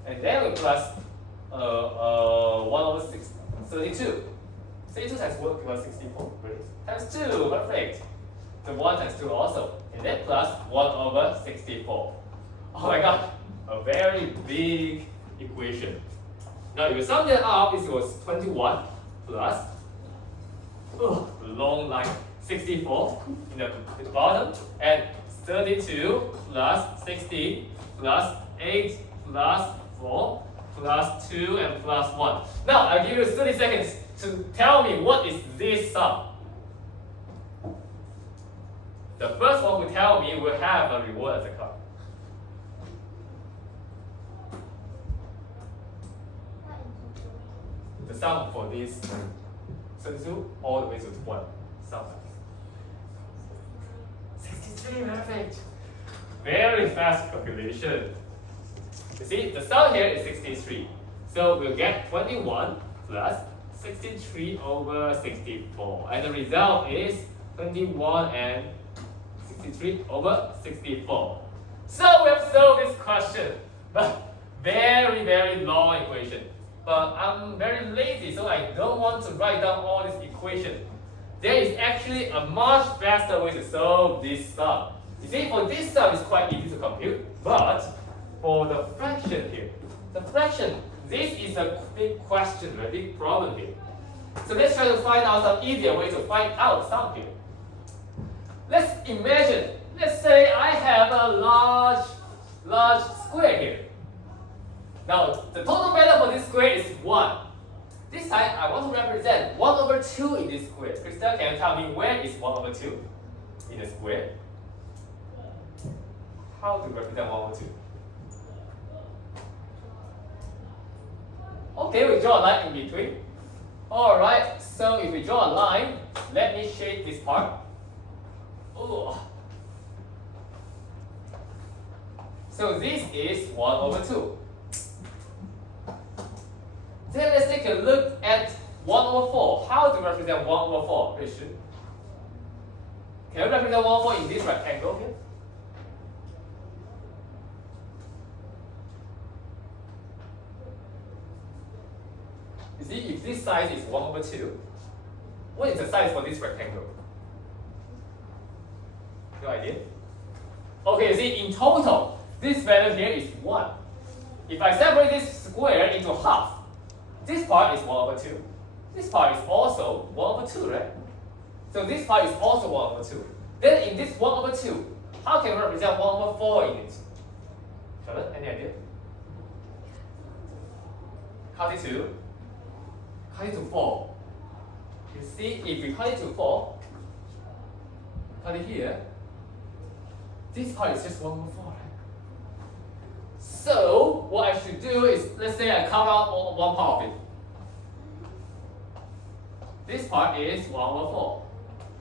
And then we plus 1/6. 32. 32 times 1 gives us 64. Times 2, perfect. So 1 times 2 also. And then plus 1/64. Oh my god, a very big equation. Now if you sum that up, it was 21 plus long line 64 in the bottom and 32 plus 16 plus 8 plus 4 plus 2 and plus 1. Now I'll give you 30 seconds to tell me what is this sum. The first one who tell me will have a reward as a card. The sum for this 32 all the way to 1. Sum. 63, perfect. Very fast calculation. You see, the sum here is 63. So we'll get 21 plus 63 over 64. And the result is 21 and 63 over 64. So we have solved this question. But very, very long equation. But I'm very lazy, so I don't want to write down all this equation. There is actually a much faster way to solve this sum. You see, for this sum it's quite easy to compute, but for the fraction here, the fraction, this is a big question, a big problem here. So let's try to find out some easier way to find out sum here. Let's imagine, let's say I have a large square here. Now, the total value for this square is 1. This time, I want to represent 1 over 2 in this square. Krista, can you tell me where is 1 over 2 in the square? How to represent 1 over 2? Okay, we draw a line in between. Alright, so if we draw a line, let me shade this part. Oh. So this is 1 over 2. Then let's take a look at 1 over 4. How to represent 1 over 4, Christian? Can you represent 1 over 4 in this rectangle here? You see, if this size is 1 over 2, what is the size for this rectangle? No idea? Okay, you see, in total, this value here is 1. If I separate this square into half, this part is 1 over 2. This part is also 1 over 2, right? So this part is also 1 over 2. Then in this 1 over 2, how can we represent 1 over 4 in it? Charlotte, any idea? Cut it to? Cut it to 4. You see, if we cut it to 4, cut it here, this part is just 1 over 4, right? So, what I should do is, let's say I carve out one part of it. This part is 1 over 4.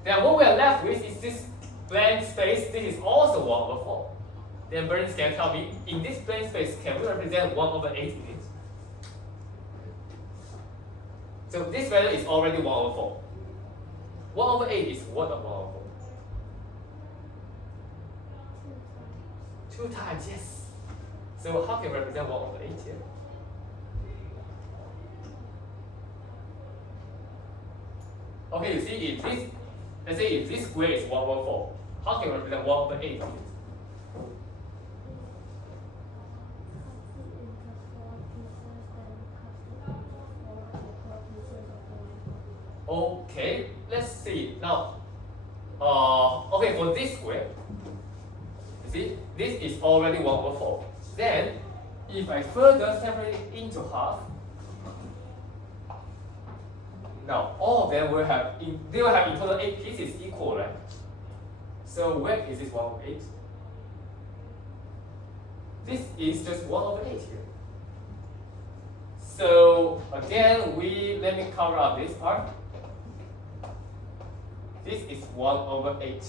Then what we are left with is this blank space. This is also 1 over 4. Then Bernice can tell me, in this blank space, can we represent 1 over 8 in it? So this value is already 1 over 4. 1 over 8 is what of 1 over 4? 2 times, yes. So how can we represent 1 over 8 here? Okay, you see, if this, let's say if this square is 1 over 4, how can we represent 1 over 8 here? Okay, let's see. Now, okay, for this square, you see, this is already 1 over 4. Then, if I further separate it into half, now all of them will have in total 8 pieces equal, right? So where is this 1 over 8? This is just 1 over 8 here. So again, let me cover up this part. This is 1 over 8.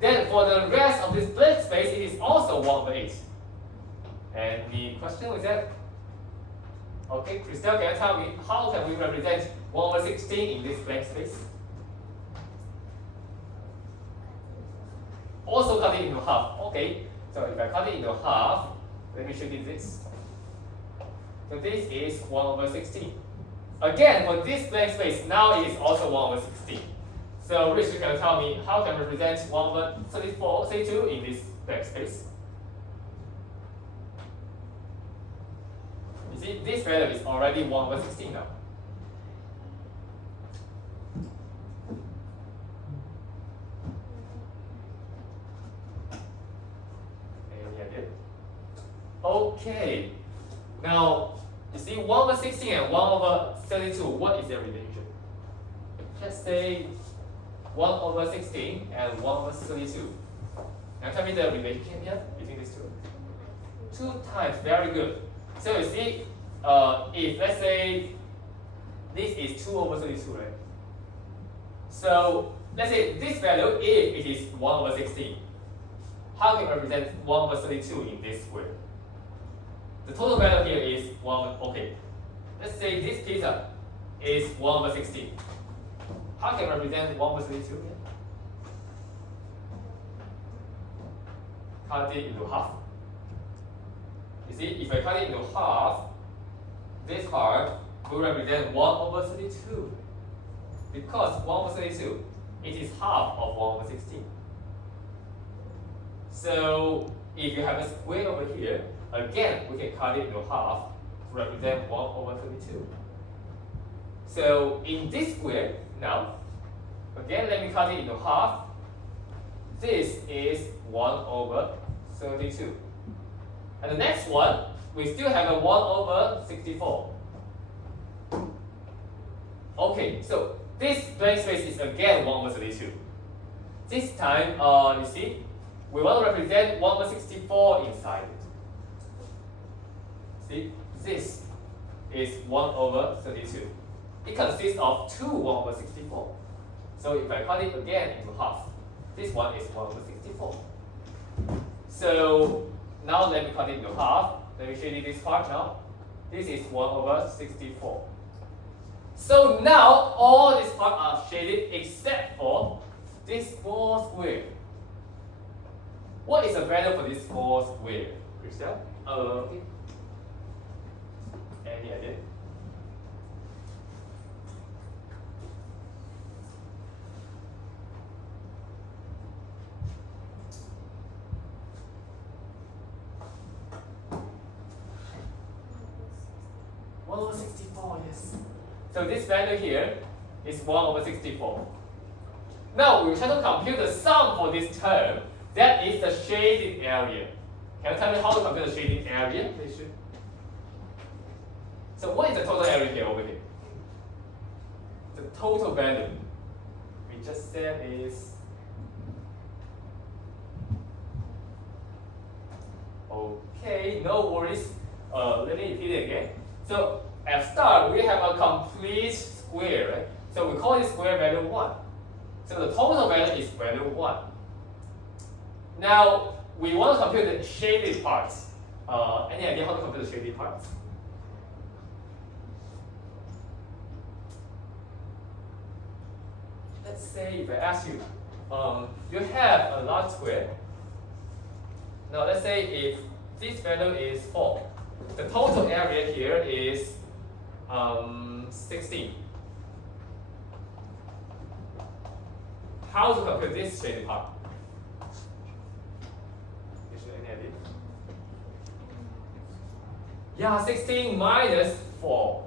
Then for the rest of this blank space, it is also 1 over 8. And the question was that, okay, Christelle, can you tell me how can we represent 1 over 16 in this blank space? Also cut it into half. Okay, so if I cut it into half, let me show you this. So this is 1 over 16. Again, for this blank space, now it is also 1 over 16. So Rich, can you tell me how can we represent 1 over 34, 32 in this blank space? You see, this value is already 1 over 16 now. Any idea? Okay, and 1 over 32, what is their relationship? Let's say 1 over 16 and 1 over 32. Now tell me the relationship here between these two. 2 times, very good. So you see, if let's say this is 2 over 32, right? So let's say this value, if it is 1 over 16, how can we represent 1 over 32 in this square? The total value here is 1, okay. Let's say this pizza is 1 over 16. How can we represent 1 over 32 here? Cut it into half. You see, if I cut it into half, this part will represent 1 over 32. Because 1 over 32, it is half of 1 over 16. So if you have a square over here, again, we can cut it into half to represent 1 over 32. So in this square, now, again, let me cut it into half. This is 1 over 32. And the next one, we still have a 1 over 64. Okay, so this blank space is again 1 over 32. This time, you see, we want to represent 1 over 64 inside it. See, this is 1 over 32. It consists of 2 1 over 64. So if I cut it again into half, this one is 1 over 64. So now let me cut it into half. Let me show you this part now. This is 1 over 64. So now all these parts are shaded except for this small square. What is the value for this small square, Christian? Any idea? over 64, yes. So this value here is 1 over 64. Now we try to compute the sum for this term. That is the shaded area. Can you tell me how to compute the shaded area? So what is the total area here over here? The total value we just said is okay, no worries. Let me repeat it again. So at start we have a complete square, right? So we call this square value 1. So the total value is value 1. Now we want to compute the shaded parts. Any idea how to compute the shaded parts? Let's say if I ask you, you have a large square. Now let's say if this value is 4, the total area here is 16. How to compute this shaded part? Any idea? Yeah, 16 minus 4.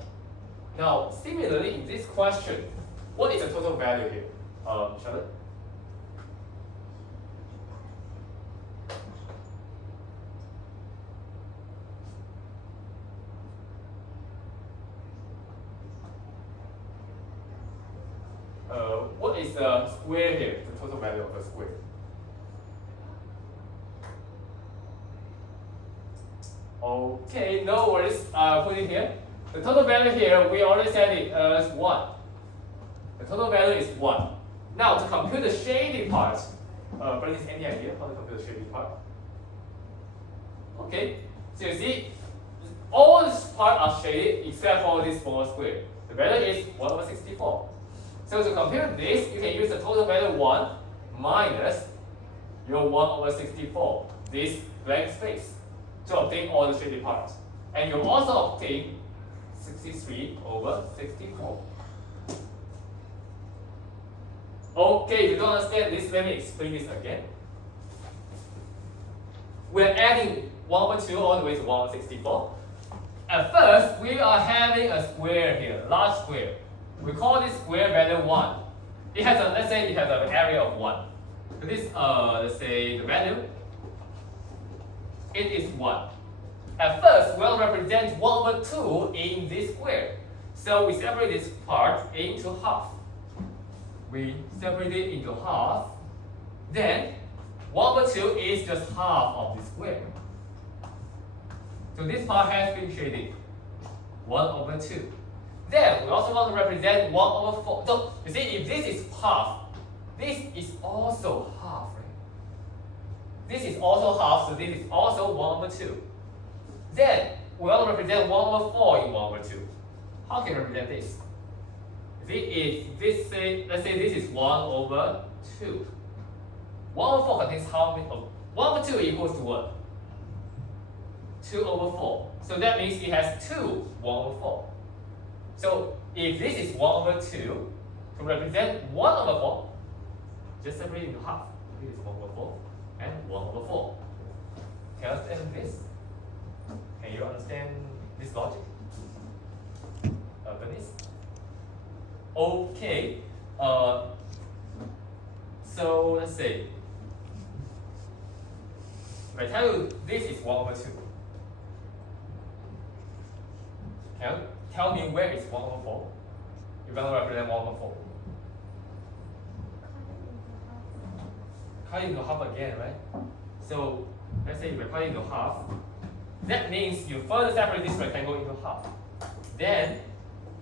Now, similarly, in this question, what is the total value here? Charlotte? What is the square here? The total value of the square. Okay, no worries. Put it here. The total value here, we already said it as 1. The total value is 1. Now to compute the shaded part, Bernice, any idea how to compute the shaded part? Okay, so you see, all these parts are shaded except for this small square. The value is 1 over 64. So to compute this, you can use the total value 1 minus your 1 over 64, this blank space, to obtain all the shaded parts. And you also obtain 63 over 64. Okay, if you don't understand this, let me explain this again. We're adding 1 over 2 all the way to 1 over 64. At first, we are having a square here, large square. We call this square value 1. It has a, let's say it has an area of 1. So this, let's say the value, it is 1. At first, we'll represent 1 over 2 in this square. So we separate this part into half. We separate it into half. Then 1/2 is just half of the square. So this part has been shaded. 1/2. Then we also want to represent 1/4. So you see, if this is half, this is also half, right? This is also half, so this is also 1/2. Then we want to represent 1/4 in 1/2. How can we represent this? You see, if this say, let's say this is 1/2. 1/4 contains how many? 1/2 equals to what? 2/4. So that means it has 2 1/4. So if this is 1/2, to represent 1/4, just separate it into half. This is 1/4 and 1/4. Can you understand this? Can you understand this logic? Venice? Okay. So let's say, if I tell you this is 1/2, can you tell me where is 1/4? You're going to represent 1/4. Cut it into half again, right? So let's say if I cut it into half, that means you further separate this rectangle into half. Then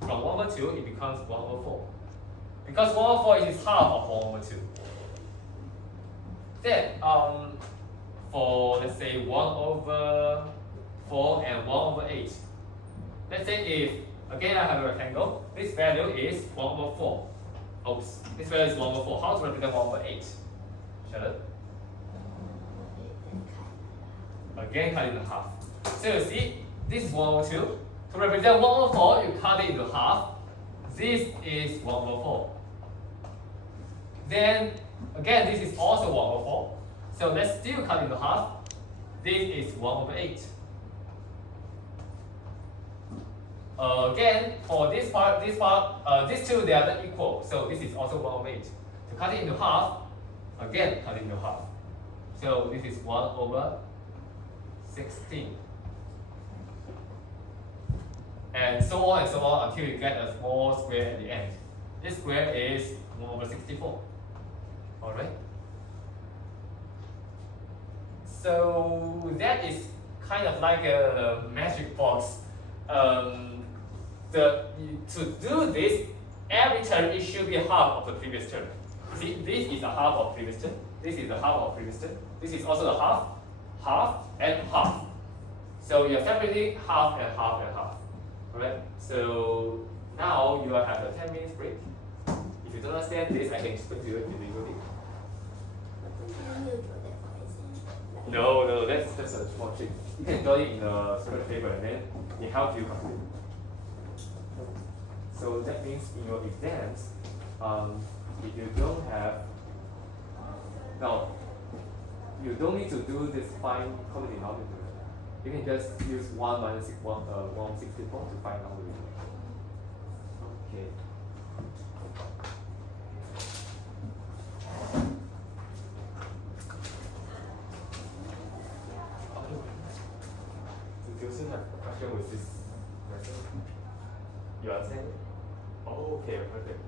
from 1/2 it becomes 1/4. Because 1/4 is half of 1/2. Then for let's say 1/4 and 1/8. Let's say if again I have a rectangle, this value is 1/4. Oops, this value is 1/4. How to represent 1/8? Charlotte? Again cut it into half. So you see, this is 1/2. To represent 1/4, you cut it into half. This is 1/4. Then again, this is also 1/4. So let's still cut into half. This is 1/8. Again, for this part, these two they are not equal. So this is also 1/8. To cut it into half, again cut it into half. So this is 1/16. And so on until you get a small square at the end. This square is 1/64. Alright? So that is kind of like a magic box. To do this, every term it should be half of the previous term. See, this is a half of previous term. This is a half of previous term. This is also a half, half, and half. So you're separating half and half and half. Alright, so now you will have a 10 minutes break. If you don't understand this, I can explain to you individually. No, that's a small trick. You can draw it in a separate paper and then it helps you complete. So that means in your exams, if you don't have, now you don't need to do this find common denominator. You can just use 1 minus 164 to find out the result. Okay. So do you still have a question with this method? You understand? Oh, okay, perfect.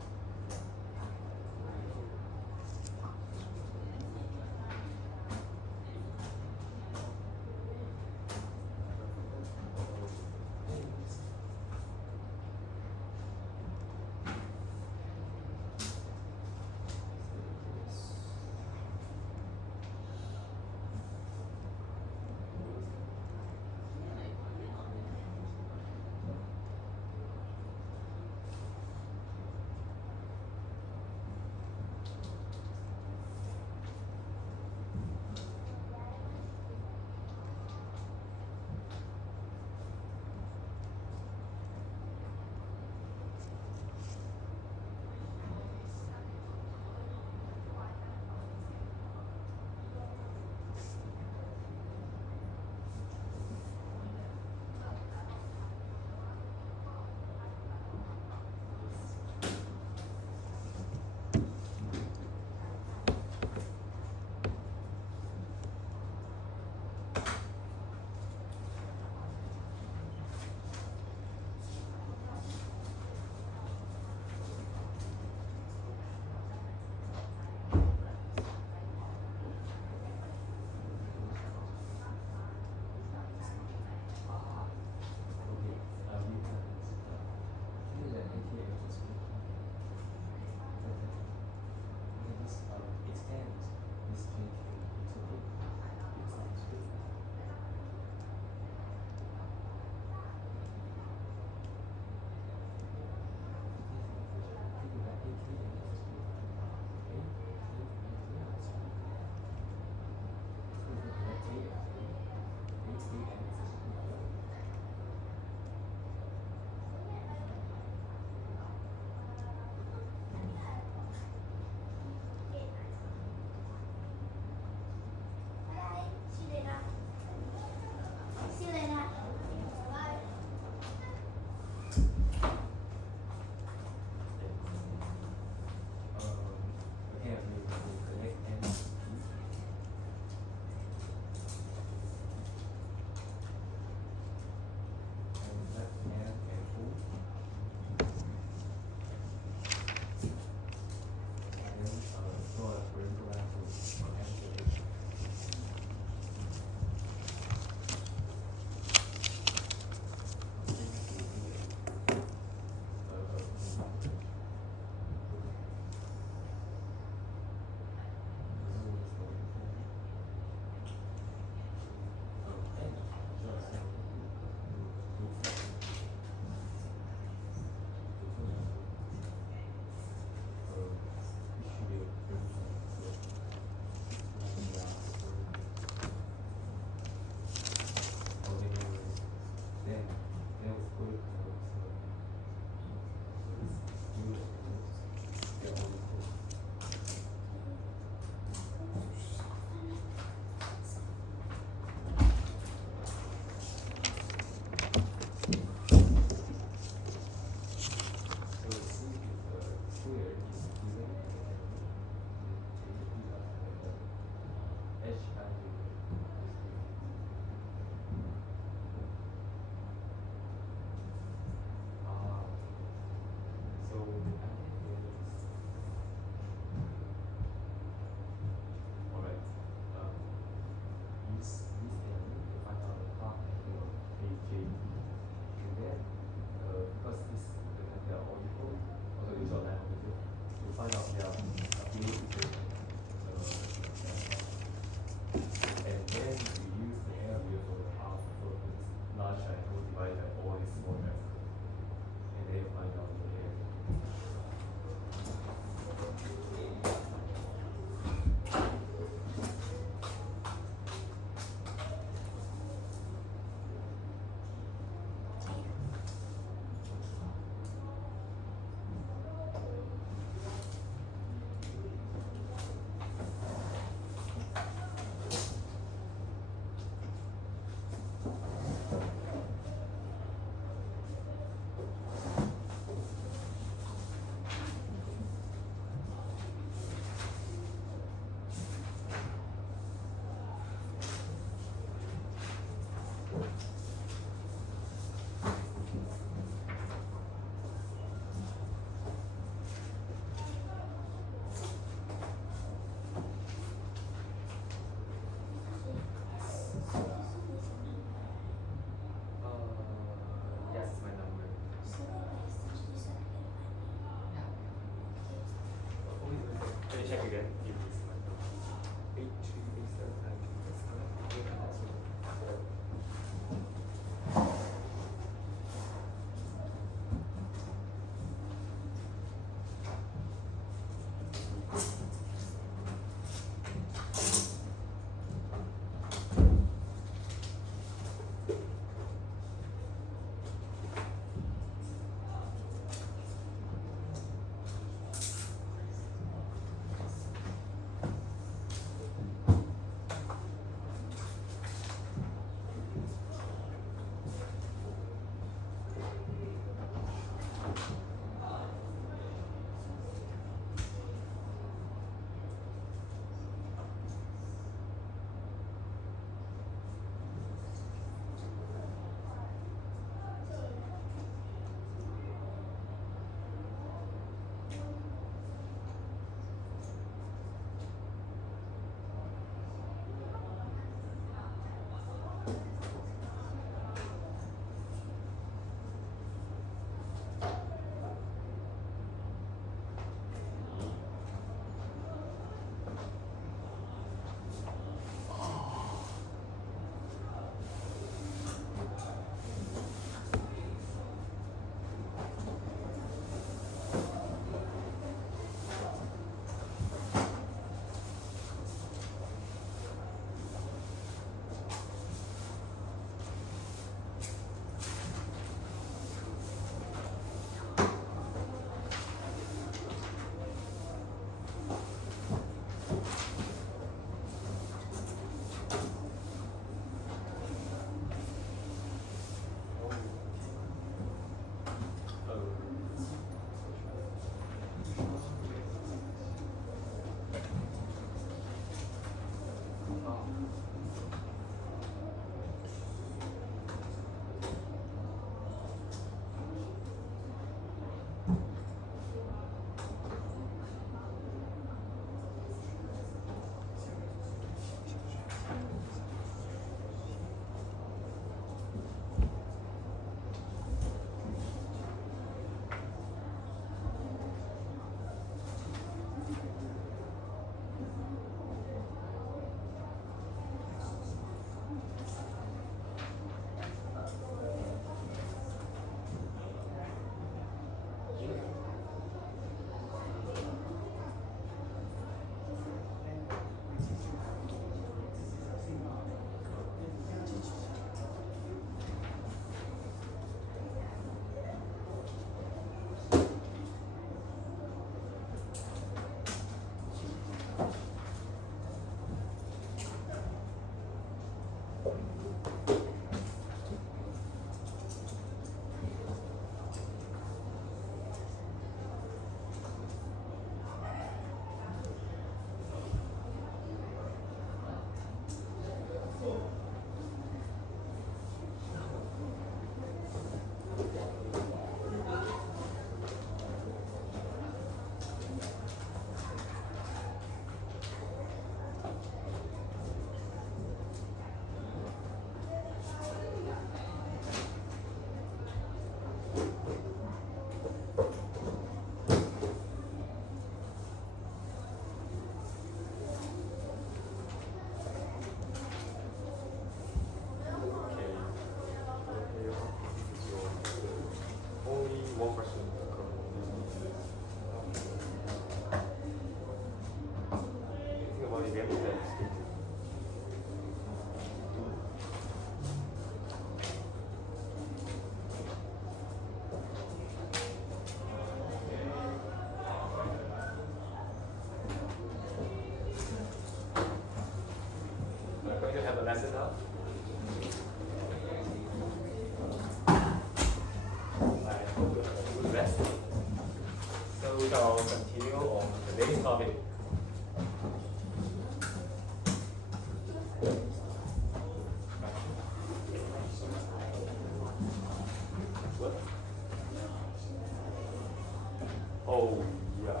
Oh, yeah.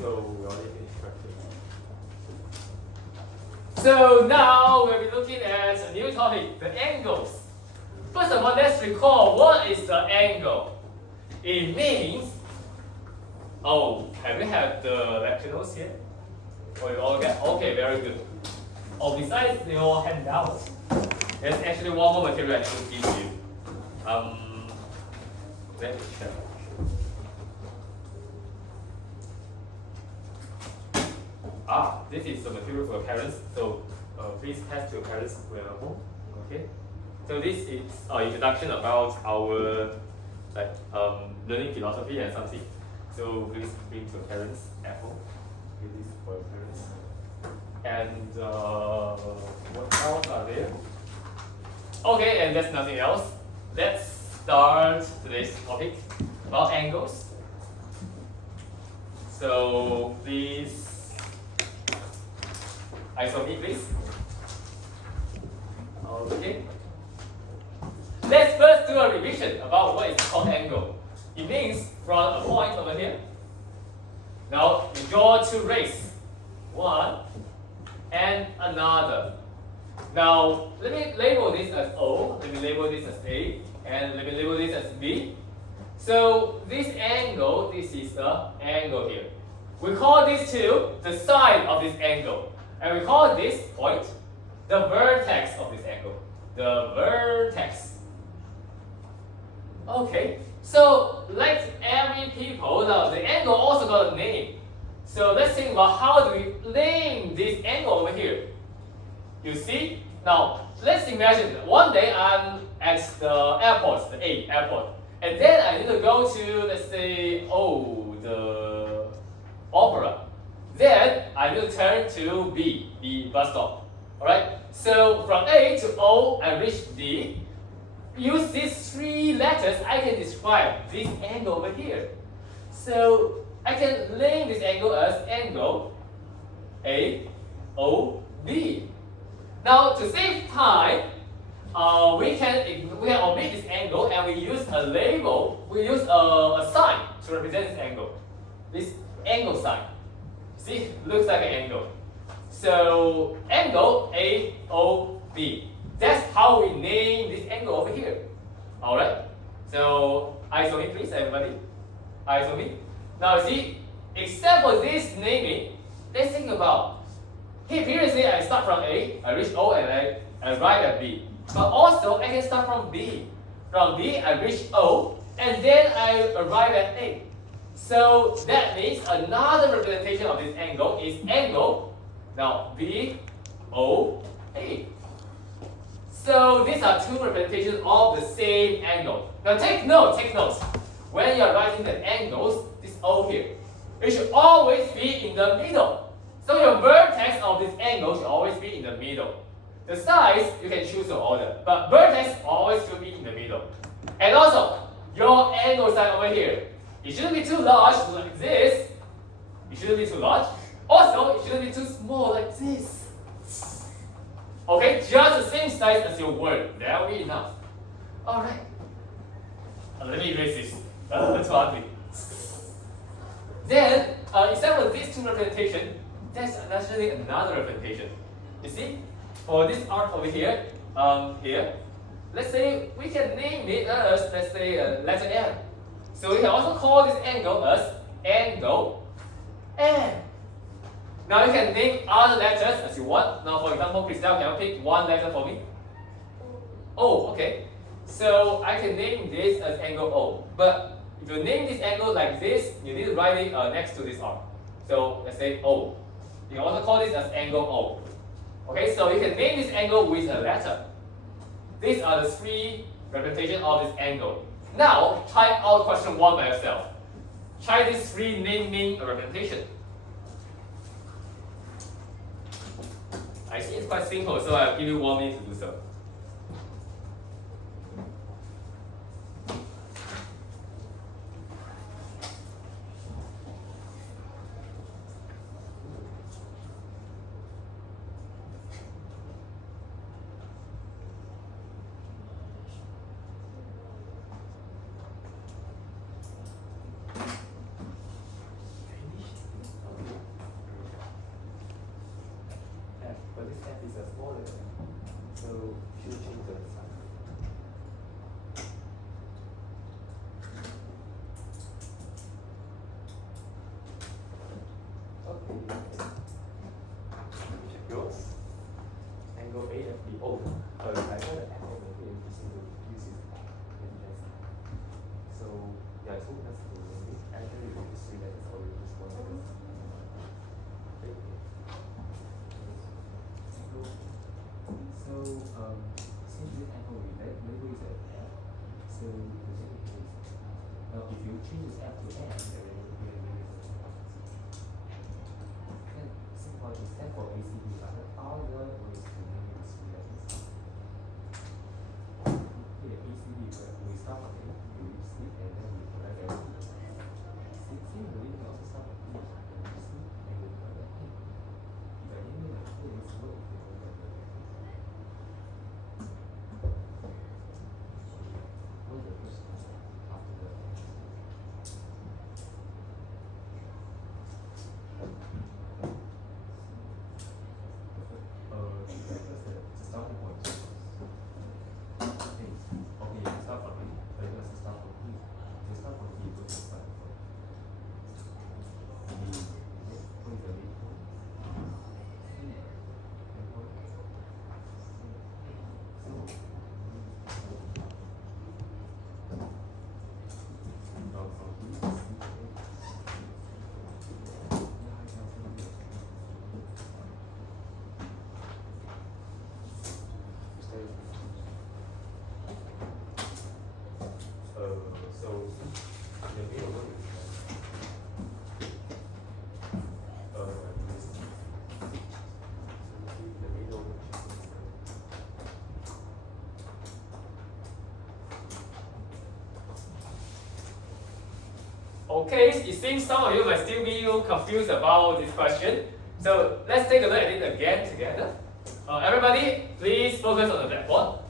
So we already finished practicing. So now we'll be looking at a new topic, the angles. First of all, let's recall what is the angle. It means, oh, have we had the lecture notes here? Oh, you all get? Okay, very good. Oh, besides your handouts, there's actually one more material I need to give you. Let me check. This is the material for parents, so please test your parents when at home. Okay. So this is introduction about our learning philosophy and something. So please bring to your parents at home. This is for your parents. And what else are there? Okay, and there's nothing else. Let's start today's topic about angles. So please, ISO me please. Okay. Let's first do a revision about what is called angle. It means from a point over here. Now you draw two rays, one and another. Now let me label this as O, let me label this as A, and let me label this as B. So this angle, this is the angle here. We call these two the side of this angle. And we call this point the vertex of this angle. The vertex. Okay, so like every people, now the angle also got a name. So let's think about how do we name this angle over here. You see? Now, let's imagine one day I'm at the airport, the A airport. And then I need to go to, let's say, the opera. Then I need to turn to B, the bus stop. Alright? So from A to O, I reach D. Use these three letters, I can describe this angle over here. So I can name this angle as angle AOB. Now to save time, we can omit this angle and we use a label, we use a sign to represent this angle. This angle sign. See, looks like an angle. So angle AOB. That's how we name this angle over here. Alright? So ISO me please, everybody. ISO me. Now see, except for this naming, let's think about. Here previously I start from A, I reach O and I arrive at B. But also I can start from B. From B I reach O and then I arrive at A. So that means another representation of this angle is angle, now BOA. So these are two representations of the same angle. Now take note. When you are writing the angles, this O here, it should always be in the middle. So your vertex of this angle should always be in the middle. The size, you can choose your order, but vertex always should be in the middle. And also, your angle side over here, it shouldn't be too large like this. It shouldn't be too large. Also, it shouldn't be too small like this. Okay, just the same size as your word. That will be enough. Alright. Let me erase this. Too ugly. Then, except for these two representations, there's actually another representation. You see? For this arc over here, let's say we can name it as, let's say, letter N. So we can also call this angle as angle N. Now you can name other letters as you want. Now for example, Christelle, can you pick one letter for me? O, okay. So I can name this as angle O. But if you name this angle like this, you need to write it next to this arc. So let's say O. You can also call this as angle O. Okay, so you can name this angle with a letter. These are the three representations of this angle. Now, try out question 1 by yourself. Try these three naming representation. I think it's quite simple, so I'll give you 1 minute to do so. Okay, it seems some of you might still be confused about this question. So let's take a look at it again together. Everybody, please focus on the blackboard.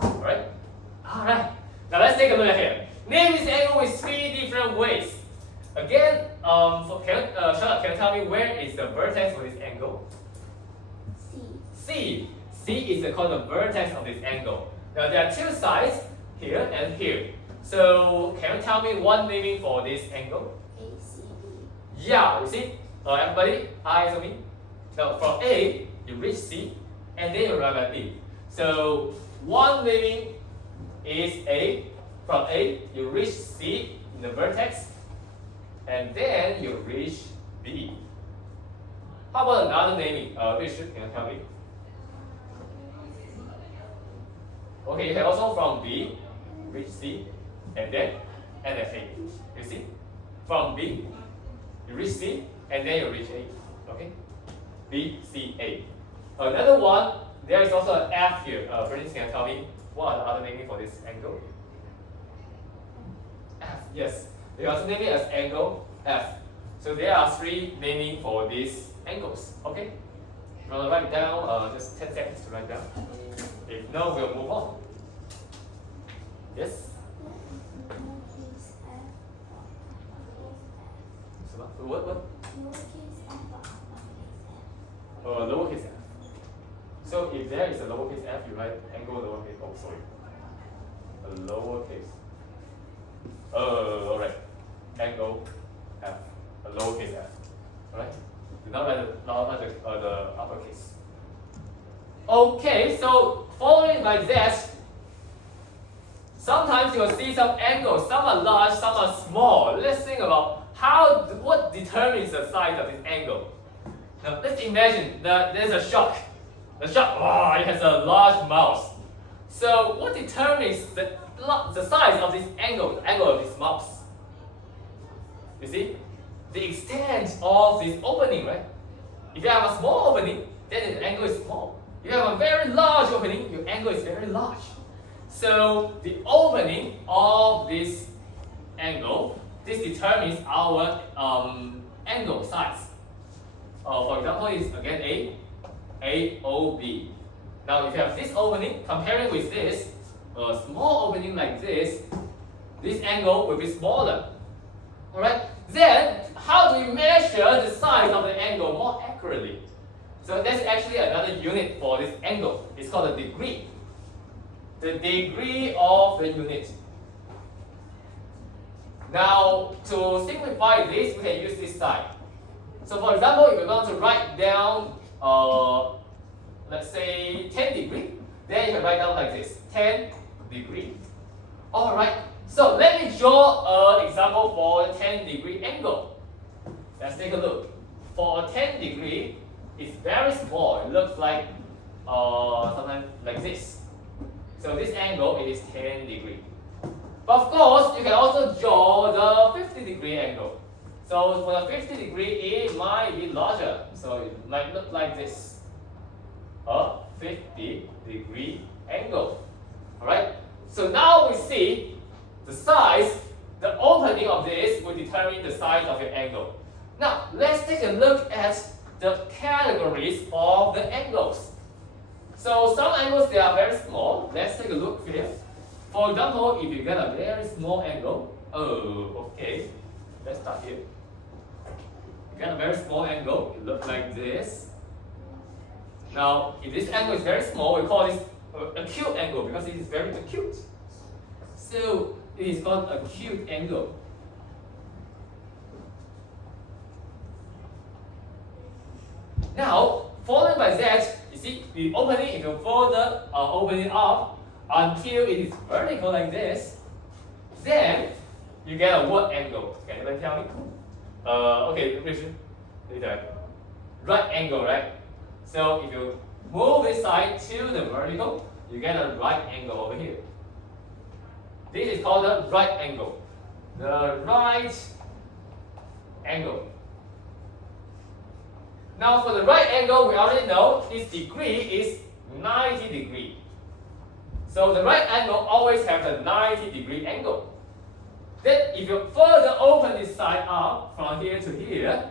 Alright? Alright. Now let's take a look at here. Name this angle with 3 different ways. Again, Charlotte, can you tell me where is the vertex for this angle? C. C is called the vertex of this angle. Now there are 2 sides, here and here. So can you tell me one naming for this angle? ACB. Yeah, you see? Everybody, eyes on me. Now from A, you reach C, and then you arrive at B. So one naming is A. From A, you reach C in the vertex, and then you reach B. How about another naming? Richard, can you tell me? Okay, you can also from B, reach C, and then end at A. You see? From B, you reach C, and then you reach A. Okay? B, C, A. Another one, there is also an F here. Friends, can you tell me what are the other naming for this angle? F, yes. They also name it as angle F. So there are 3 naming for these angles. Okay? You want to write it down? Just 10 seconds to write down. If no, we'll move on. Yes? So what? Lowercase f. So if there is a lowercase f, you write angle lowercase. Oh, sorry. A lowercase. Alright. Angle f. A lowercase f. Alright? Do not write the uppercase. Okay, so following by that, sometimes you will see some angles. Some are large, some are small. Let's think about what determines the size of this angle. Now let's imagine that there's a shark. The shark, it has a large mouth. So what determines the size of this angle, the angle of this mouth? You see? The extent of this opening, right? If you have a small opening, then the angle is small. If you have a very large opening, your angle is very large. So the opening of this angle, this determines our angle size. For example, is again AOB. Now if you have this opening, comparing with this, a small opening like this angle will be smaller. Alright? Then, how do we measure the size of the angle more accurately? So that's actually another unit for this angle. It's called the degree. The degree of the unit. Now, to simplify this, we can use this side. So for example, if we're going to write down, let's say 10 degree, then you can write down like this, 10 degree. Alright, so let me draw an example for a 10 degree angle. Let's take a look. For a 10 degree, it's very small. It looks like something like this. So this angle is 10 degree. But of course, you can also draw the 50 degree angle. So for the 50 degree, it might be larger. So it might look like this. A 50 degree angle. Alright? So now we see the size, the opening of this will determine the size of your angle. Now, let's take a look at the categories of the angles. So some angles, they are very small. Let's take a look here. For example, if you get a very small angle, okay, let's start here. You get a very small angle, it looks like this. Now, if this angle is very small, we call this acute angle because it is very acute. So it is called acute angle. Now, followed by that, you see the opening, if you further open it up until it is vertical like this, then you get a what angle? Can anybody tell me? Okay, Christian, right angle, right? So if you move this side to the vertical, you get a right angle over here. This is called the right angle. The right angle. Now for the right angle, we already know its degree is 90 degree. So the right angle always have a 90 degree angle. Then if you further open this side up from here to here,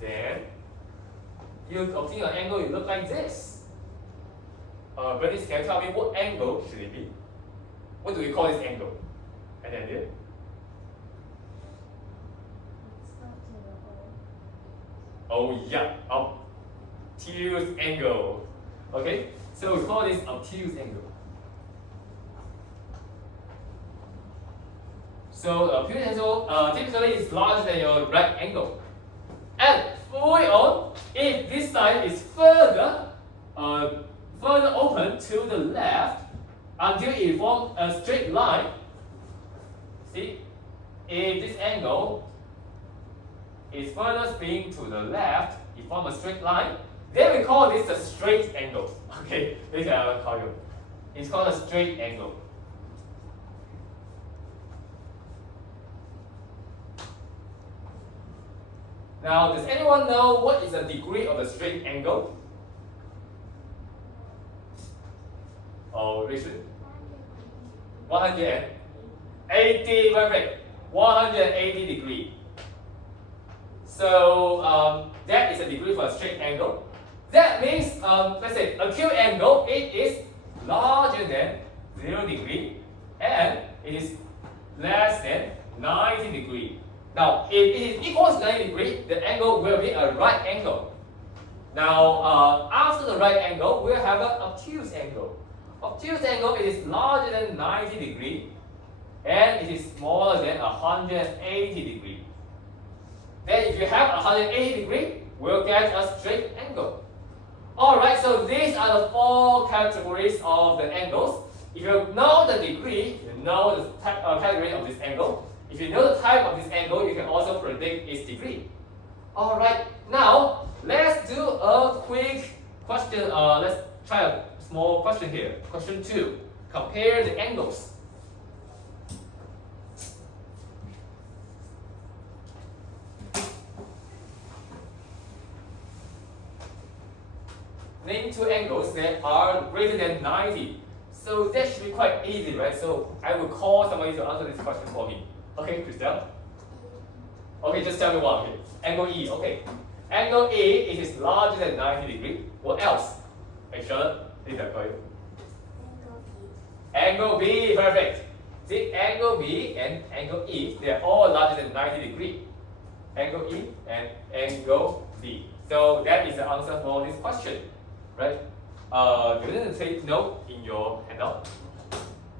then you obtain an angle that look like this. Bernice, can you tell me what angle should it be? What do we call this angle? Any idea? It's not to the O. Oh yeah, obtuse angle. Okay, so we call this obtuse angle. So obtuse angle typically is larger than your right angle. And moving on, if this side is further open to the left until it forms a straight line. See, if this angle is further spinning to the left, it forms a straight line. Then we call this a straight angle. Okay, this is what I will call you. It's called a straight angle. Now, does anyone know what is the degree of the straight angle? Oh, Richard? 180, perfect. 180 degree. So that is a degree for a straight angle. That means, let's say, acute angle, it is larger than 0 degree and it is less than 90 degree. Now, if it is equal to 90 degree, the angle will be a right angle. Now, after the right angle, we'll have an obtuse angle. Obtuse angle, it is larger than 90 degree and it is smaller than 180 degree. Then if you have 180 degree, we'll get a straight angle. Alright, so these are the 4 categories of the angles. If you know the degree, you know the category of this angle. If you know the type of this angle, you can also predict its degree. Alright, now let's do a quick question. Let's try a small question here. Question 2. Compare the angles. Name 2 angles that are greater than 90. So that should be quite easy, right? So I will call somebody to answer this question for me. Okay, Christelle? Okay, just tell me one. Okay. Angle E, okay. Angle E, it is larger than 90 degree. What else? Hey, Charlotte, this is for you. Angle B. Angle B, perfect. See, angle B and angle E, they are all larger than 90 degree. Angle E and angle B. So that is the answer for this question, right? You didn't take note in your handout.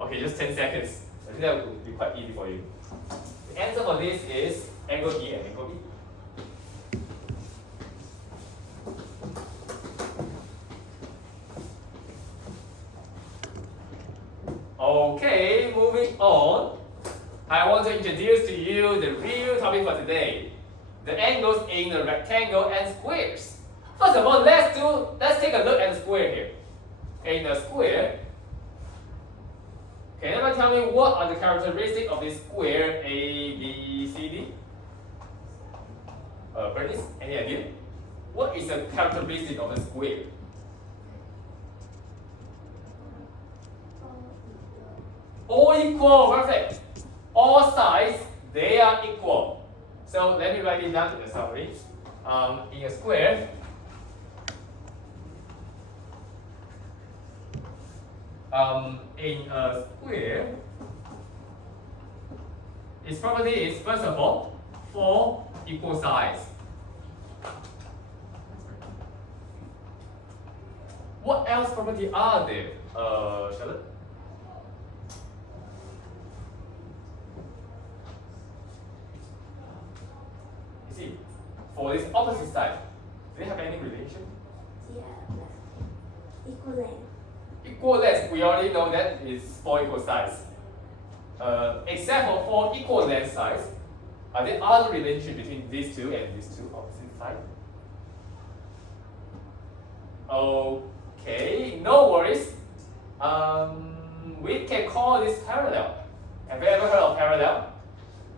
Okay, just 10 seconds. I think that will be quite easy for you. The answer for this is angle E and angle B. Okay, moving on. I want to introduce to you the real topic for today. The angles in the rectangle and squares. First of all, let's take a look at the square here. In the square, can anyone tell me what are the characteristics of this square A, B, C, D? Bernice, any idea? What is the characteristic of the square? All equal, perfect. All sides, they are equal. So let me write it down in the summary. In a square, its property is, first of all, 4 equal sides. What else property are there, Charlotte? You see, for this opposite side, do they have any relation? Yeah, equal length. Equal length, we already know that is 4 equal sides. Except for 4 equal length sides, are there other relations between these two and these two opposite sides? Okay, no worries. We can call this parallel. Have you ever heard of parallel?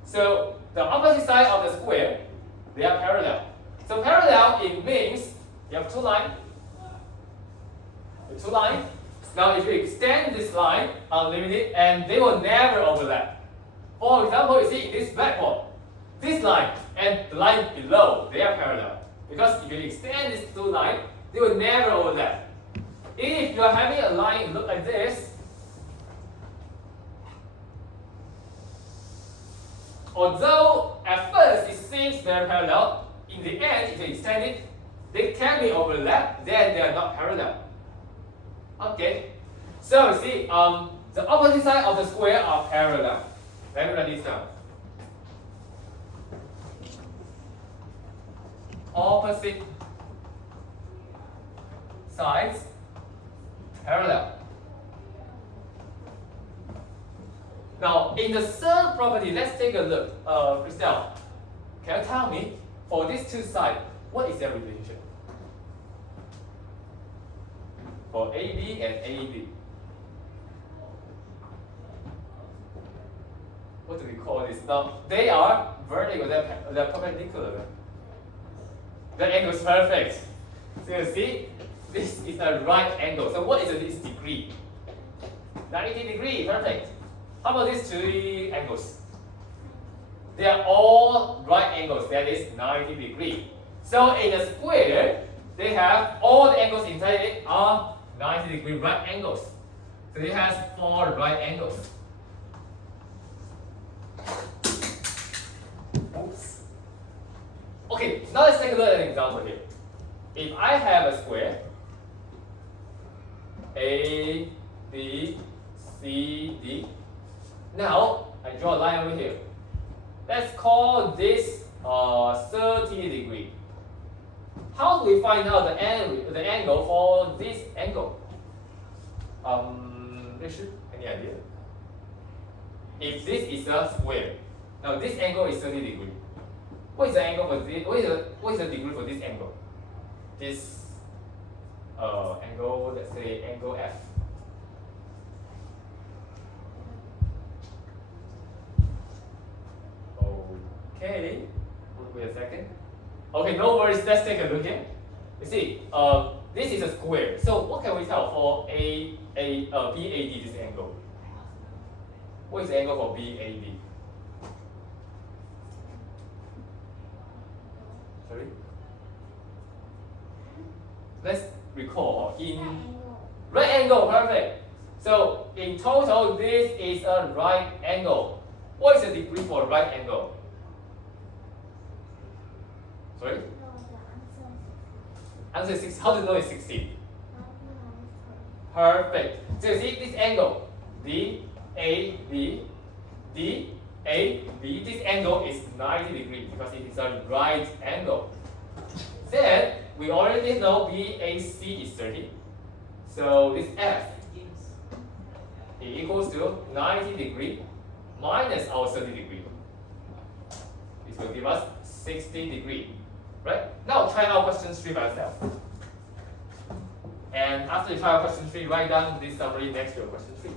So the opposite side of the square, they are parallel. So parallel, it means you have 2 lines. The 2 lines. Now if you extend this line unlimited, and they will never overlap. For example, you see this blackboard, this line and the line below, they are parallel. Because if you extend these two lines, they will never overlap. If you are having a line look like this, although at first it seems very parallel, in the end, if you extend it, they can be overlapped, then they are not parallel. Okay, so you see, the opposite side of the square are parallel. Let me write this down. Opposite sides parallel. Now, in the third property, let's take a look. Christelle, can you tell me, for these two sides, what is their relationship? For AB and AB. What do we call this? Now, they are vertical, they're perpendicular. The angle is perfect. So you see, this is a right angle. So what is this degree? 90 degree, perfect. How about these three angles? They are all right angles, that is 90 degree. So in a square, they have all the angles inside it are 90 degree right angles. So it has 4 right angles. Oops. Okay, now let's take a look at an example here. If I have a square, A, B, C, D. Now, I draw a line over here. Let's call this 30 degree. How do we find out the angle for this angle? Richard, any idea? If this is a square, now this angle is 30 degree. What is the angle for this? What is the degree for this angle? This angle, let's say angle F. Okay, wait a second. Okay, no worries. Let's take a look here. You see, this is a square. So what can we tell for BAD, this angle? What is the angle for BAD? Sorry. Let's recall in right angle, perfect. So in total, this is a right angle. What is the degree for right angle? Sorry? Answer is 6. How do you know it's 16? Perfect. So you see this angle, DAB, DAB, this angle is 90 degrees because it is a right angle. Then we already know BAC is 30. So this F is equals to 90 degrees minus our 30 degrees. This will give us 60 degrees. Right? Now try out question 3 by yourself. And after you try out question 3, write down this summary next to your question 3.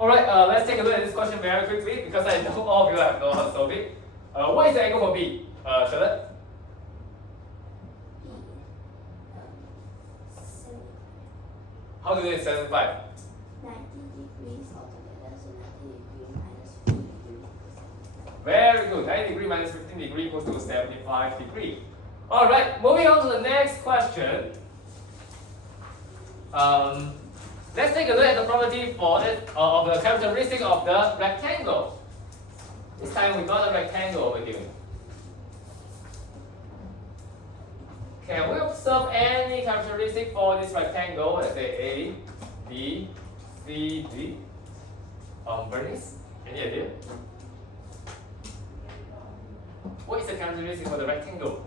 Alright, let's take a look at this question very quickly because I know all of you have know how to solve it. What is the angle for B? Charlotte? How do you do 75? 90 degrees altogether, so 90 degrees minus 15 degrees. Very good. 90 degree minus 15 degree equals to 75 degree. Alright, moving on to the next question. Let's take a look at the property for it, of the characteristic of the rectangle. This time we got a rectangle over here. Can we observe any characteristic for this rectangle? Let's say A, B, C, D. Bernice, any idea? What is the characteristic for the rectangle?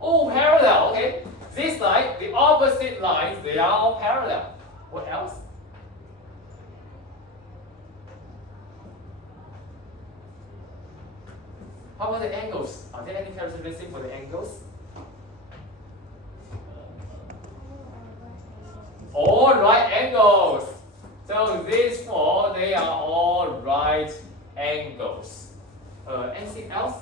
Oh, parallel, okay. This line, the opposite lines, they are all parallel. What else? How about the angles? Are there any characteristics for the angles? All right angles. So these four, they are all right angles. Anything else?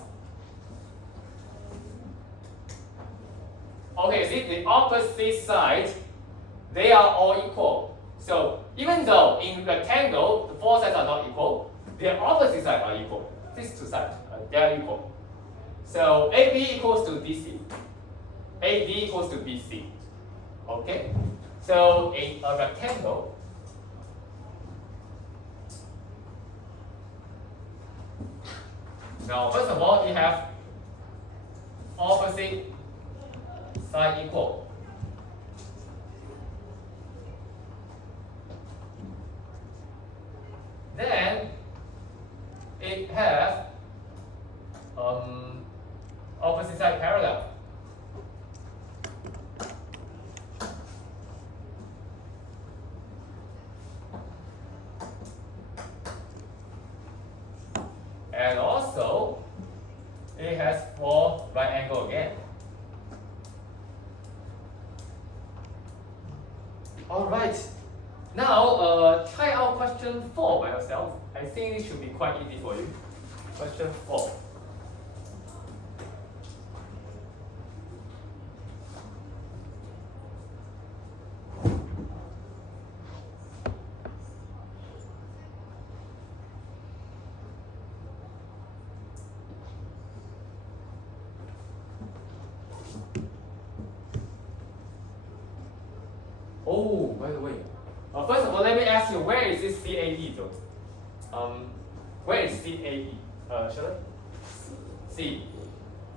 Okay, see the opposite side, they are all equal. So even though in rectangle the four sides are not equal, their opposite sides are equal. These two sides, they are equal. So AB equals to DC. AD equals to BC. Okay. So in a rectangle, now first of all, you have opposite side equal. Then it have opposite side parallel. And also, it has four right angle again. Alright, now try out question 4 by yourself. I think it should be quite easy for you. Question 4. Oh, by the way, first of all, let me ask you, where is this CAE though? Where is CAE? Shall I? C.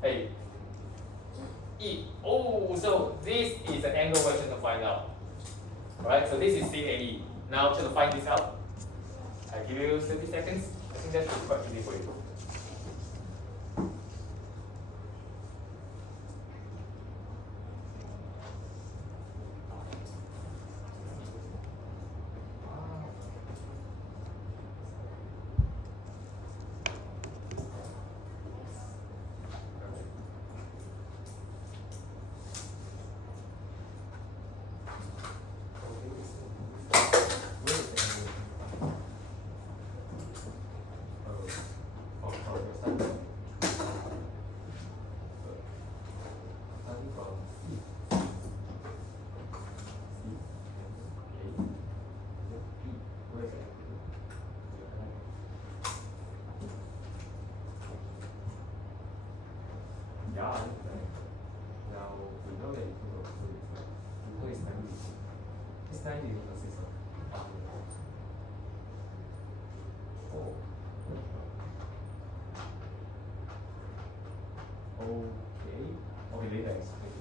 A. E. Oh, so this is an angle we're trying to find out. Alright, so this is CAE. Now try to find this out. I give you 30 seconds. I think that should be quite easy for you. Yeah, now we know that equal is 90. This 90 consists of oh. Okay, later explain to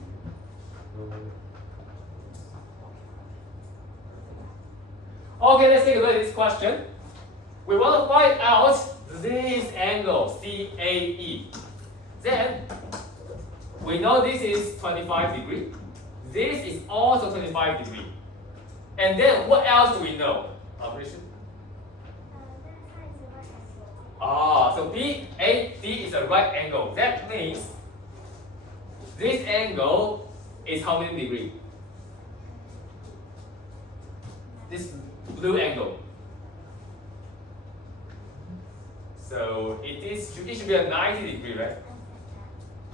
you. Okay, let's take a look at this question. We want to find out this angle, CAE. Then, we know this is 25 degrees. This is also 25 degrees. And then what else do we know? Operation? So BAD is a right angle. That means this angle is how many degrees? This blue angle. So it should be a 90 degree, right?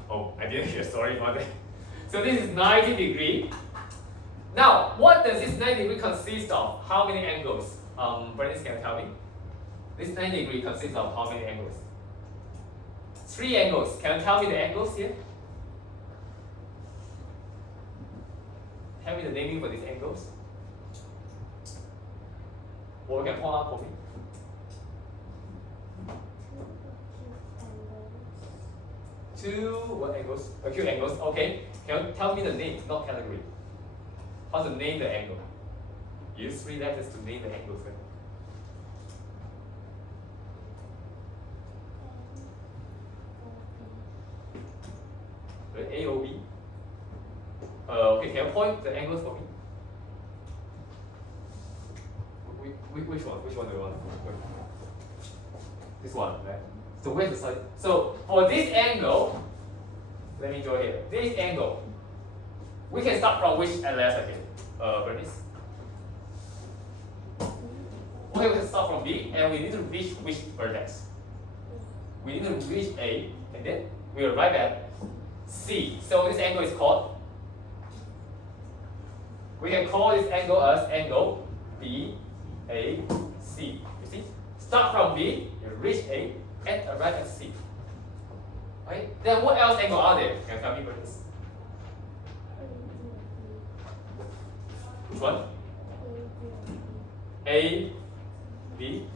Oh, I didn't hear, sorry about that. So this is 90 degree. Now, what does this 90 degree consist of? How many angles? Bernice, can you tell me? This 90 degree consists of how many angles? 3 angles. Can you tell me the angles here? Tell me the naming for these angles. Or you can point out for me. Two what angles? Acute angles. Okay. Can you tell me the name, not category? how to name the angle. Use 3 letters to name the angles. Right? A or B? Okay, can you point the angles for me? Which one? Which one do you want? This one, right? So where's the side? So for this angle, let me draw here. This angle, we can start from which LS again? Bernice? Okay, we can start from B, and we need to reach which vertex? We need to reach A, and then we arrive at C. So this angle is called, we can call this angle as angle BAC. You see? Start from B, you reach A, and arrive at C. Right? Then what else angle are there? Can you tell me, Bernice? Which one? A, B,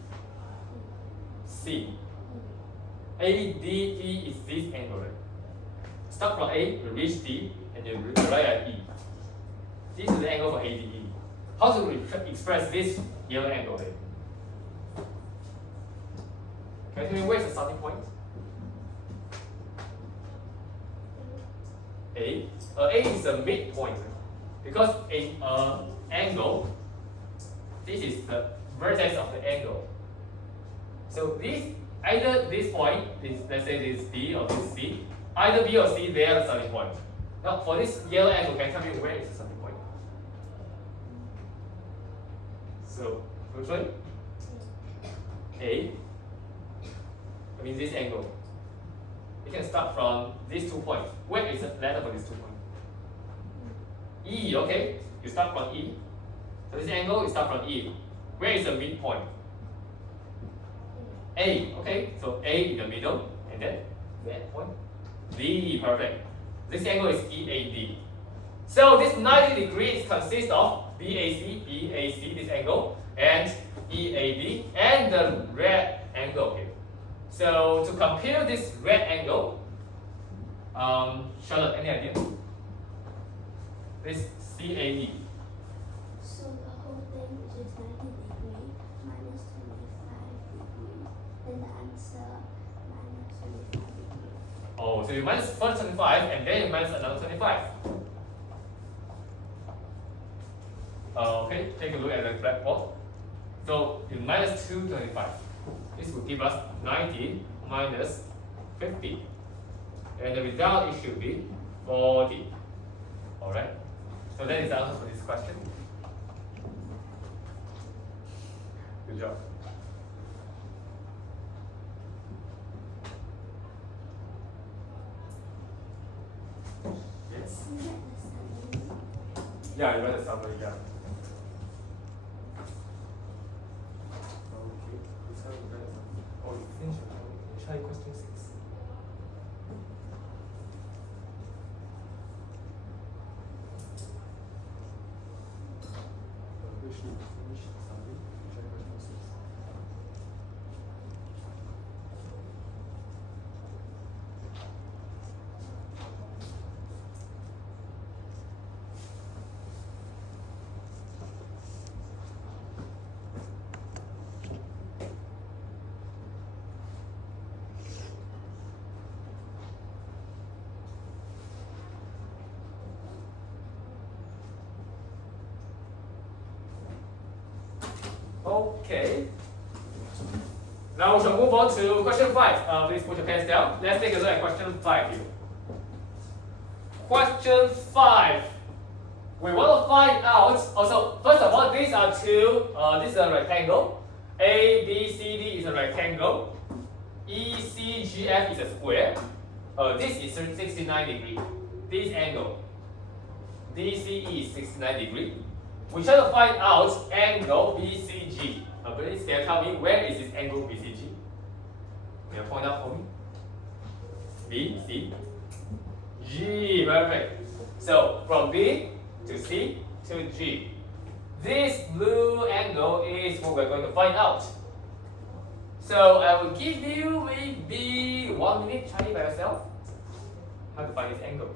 C. ADE is this angle, right? Start from A, you reach D, and you arrive at E. This is the angle for ADE. How to express this yellow angle here? Can you tell me where's the starting point? A. A is the midpoint because a angle. This is the vertex of the angle. So this either this point, let's say this B or this C, either B or C, they are the starting point. Now for this yellow angle, can you tell me where is the starting point? So which one? A. I mean this angle. You can start from these 2 points. Where is the letter for these 2 points? E, okay? You start from E. So this angle, you start from E. Where is the midpoint? A, okay? So A in the middle, and then that point. D, perfect. This angle is EAD. So this 90 degrees consists of BAC, this angle, and EAD, and the red angle here. So to compare this red angle, Charlotte, any idea? This CAE. So the whole thing, which is 90 degrees minus 25 degrees, then the answer minus 25 degrees. Oh, so you minus first 25 and then you minus another 25. Okay, take a look at the blackboard. So you minus 225. This will give us 90 minus 50. And the result it should be 40. Alright? So that is the answer for this question. Good job. Yes? Isn't that the summary? Yeah, you read the summary, yeah. Okay, this one you read the summary. Oh, you finished your summary. Try question 6. We should finish the summary. Try question 6. Okay. Now we shall move on to question 5. Please put your pens down. Let's take a look at question 5 here. Question 5. We want to find out. Also, first of all, these are two. This is a rectangle. ABCD is a rectangle. ECGF is a square. This is 69 degree. This angle. DCE is 69 degree. We try to find out angle BCG. Please can you tell me where is this angle BCG? Can you point out for me? B, C, G, perfect. So from B to C to G. This blue angle is what we're going to find out. So I will give you maybe 1 minute, try it by yourself. How to find this angle.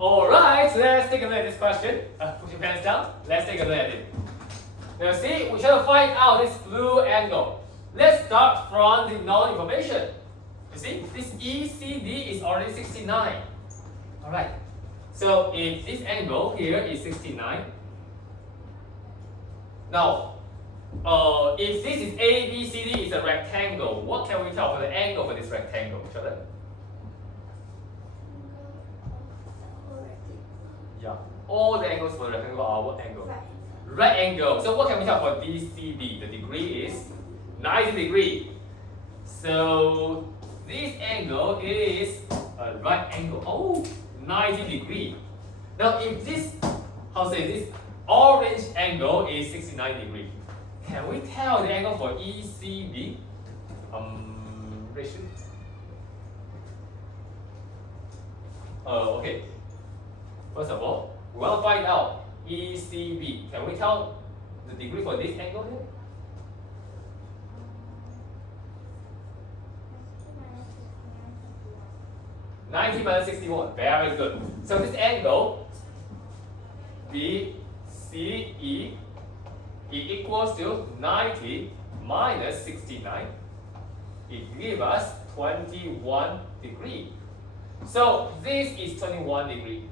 Alright, let's take a look at this question. Put your pens down. Let's take a look at it. Now see, we try to find out this blue angle. Let's start from the known information. You see, this ECD is already 69. Alright, so if this angle here is 69, now, if this is ABCD is a rectangle, what can we tell for the angle for this rectangle, Jordan? Yeah. All the angles for the rectangle are what angle? Right angle. So what can we tell for DCD? The degree is 90 degree. So this angle is a right angle. Oh, 90 degree. Now if this, this orange angle is 69 degree. Can we tell the angle for ECB? Rachel? Okay. First of all, we want to find out ECB. Can we tell the degree for this angle here? -90 minus 61. Very good. So this angle BCE equals to 90 minus 69. It gives us 21 degree. So this is 21 degree.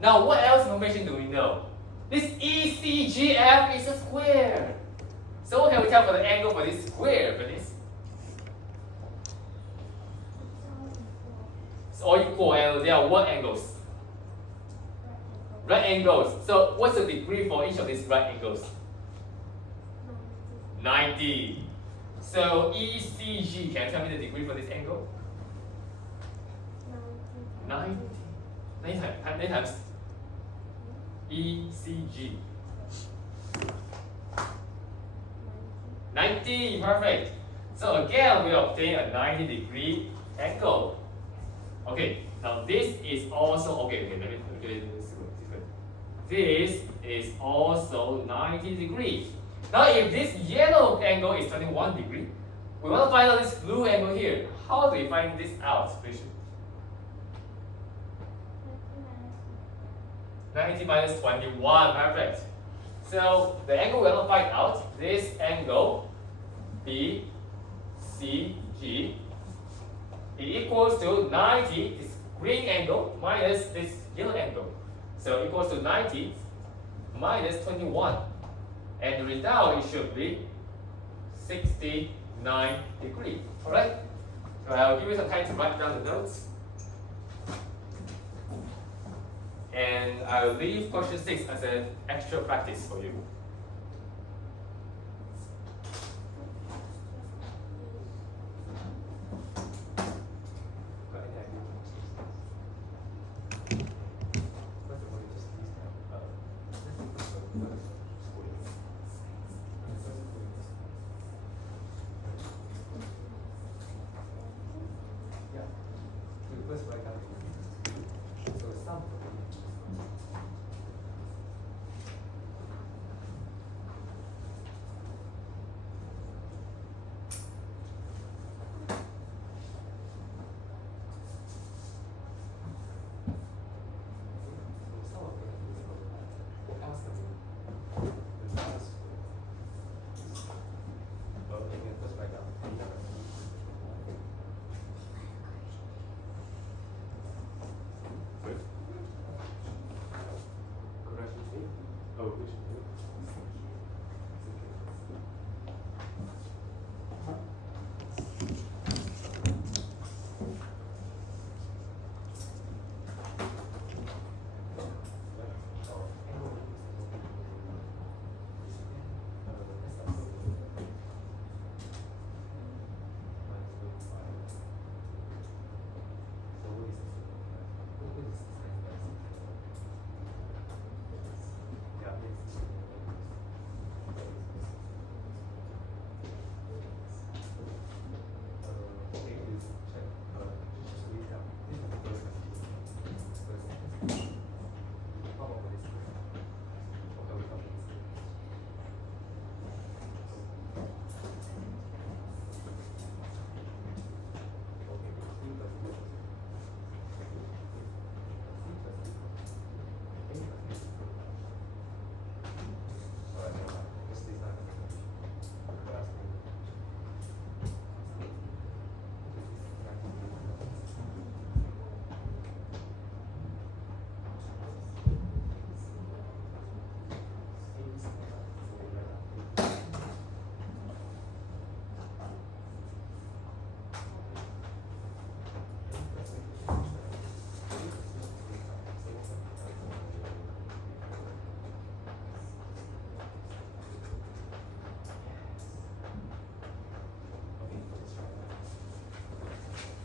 Now what else information do we know? This ECGF is a square. So what can we tell for the angle for this square, Venice? It's all equal, and they are what angles? Right angles. So what's the degree for each of these right angles? 90. So ECG, can you tell me the degree for this angle? 90. 90 times ECG. 90, perfect. So again, we obtain a 90 degree angle. Okay, now this is also, okay, let me this good. This is also 90 degree. Now if this yellow angle is 21 degree, we want to find out this blue angle here. How do we find this out, please? 90 minus 21, perfect. So the angle we want to find out, this angle BCG equals to 90, this green angle minus this yellow angle. So equals to 90 minus 21. And the result, it should be 69 degrees. Alright? So I'll give you some time to write down the notes. And I'll leave question 6 as an extra practice for you.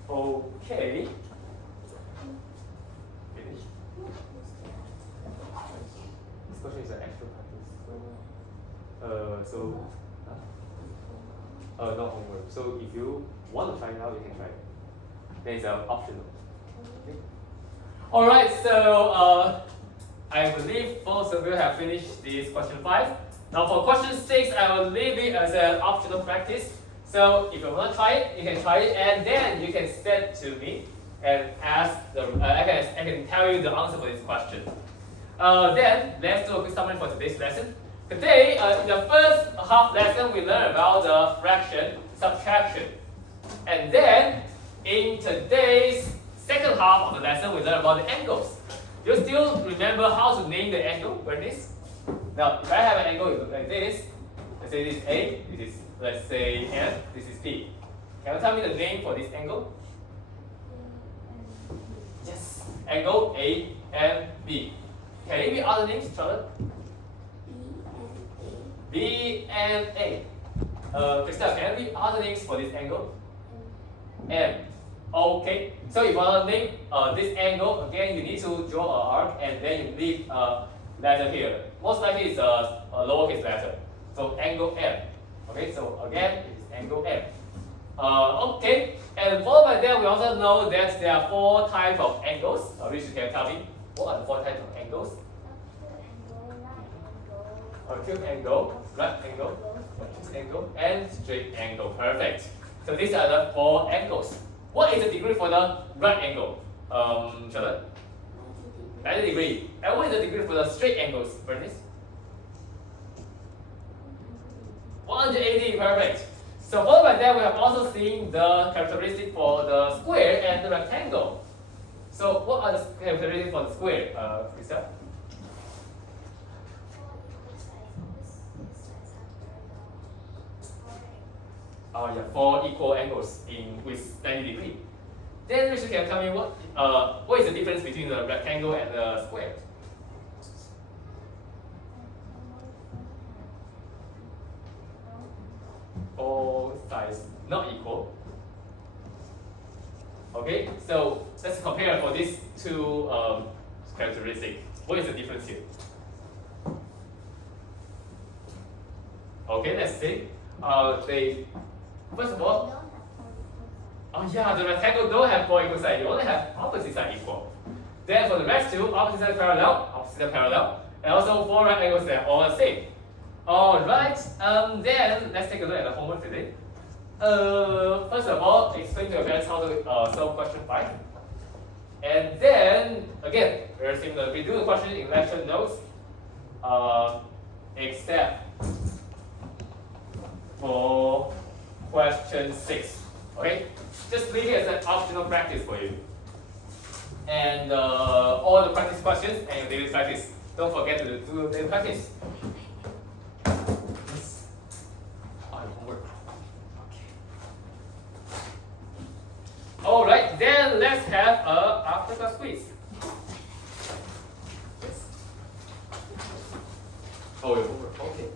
Okay. Finish. This question is an actual practice. Not homework. So if you want to try it out, you can try it. Then it's optional. Okay. All right. So I believe most of you have finished this question 5. Now for question 6, I will leave it as an optional practice. So if you want to try it, you can try it, and then you can send to me and ask the. I can tell you the answer for this question. Then let's do a quick summary for today's lesson. Today, in the first half lesson, we learned about the fraction subtraction, and then in today's second half of the lesson, we learned about the angles. You still remember how to name the angle, Bernice? Now, if I have an angle, it looks like this. Let's say this is A, this is, let's say, M, this is P. Can you tell me the name for this angle? Yes, angle A and B. Can it be other names, Charlotte? B and A. Christelle, can it be other names for this angle? M. Okay, so if you want to name this angle, again, you need to draw an arc and then you leave a letter here. Most likely it's a lowercase letter. So angle M. Okay, so again, it is angle M. Okay, and followed by that, we also know that there are 4 types of angles. Which you can tell me, what are the 4 types of angles? Acute angle, right angle, obtuse angle, and straight angle. Perfect. So these are the 4 angles. What is the degree for the right angle? Charlotte? 90 degrees. And what is the degree for the straight angles, Bernice? 180, perfect. So followed by that, we have also seen the characteristic for the square and the rectangle. So what are the characteristics for the square, Krista? Oh yeah, 4 equal angles with 90 degrees. Then Richard can tell me what is the difference between the rectangle and the square? All sides not equal. Okay, so let's compare for these 2 characteristics. What is the difference here? Okay, let's see. First of all, the rectangle don't have 4 equal sides. You only have opposite side equal. Then for the rest 2, opposite side parallel, and also 4 right angles that are all the same. Alright, then let's take a look at the homework today. First of all, explain to your parents how to solve question 5. And then, again, very similar. We do the question in lecture notes, except for question 6. Okay? Just leave it as an optional practice for you. And all the practice questions and your daily practice. Don't forget to do the daily practice. Homework. Okay. Alright, then let's have a after class quiz. Yes. Oh, your homework. Okay.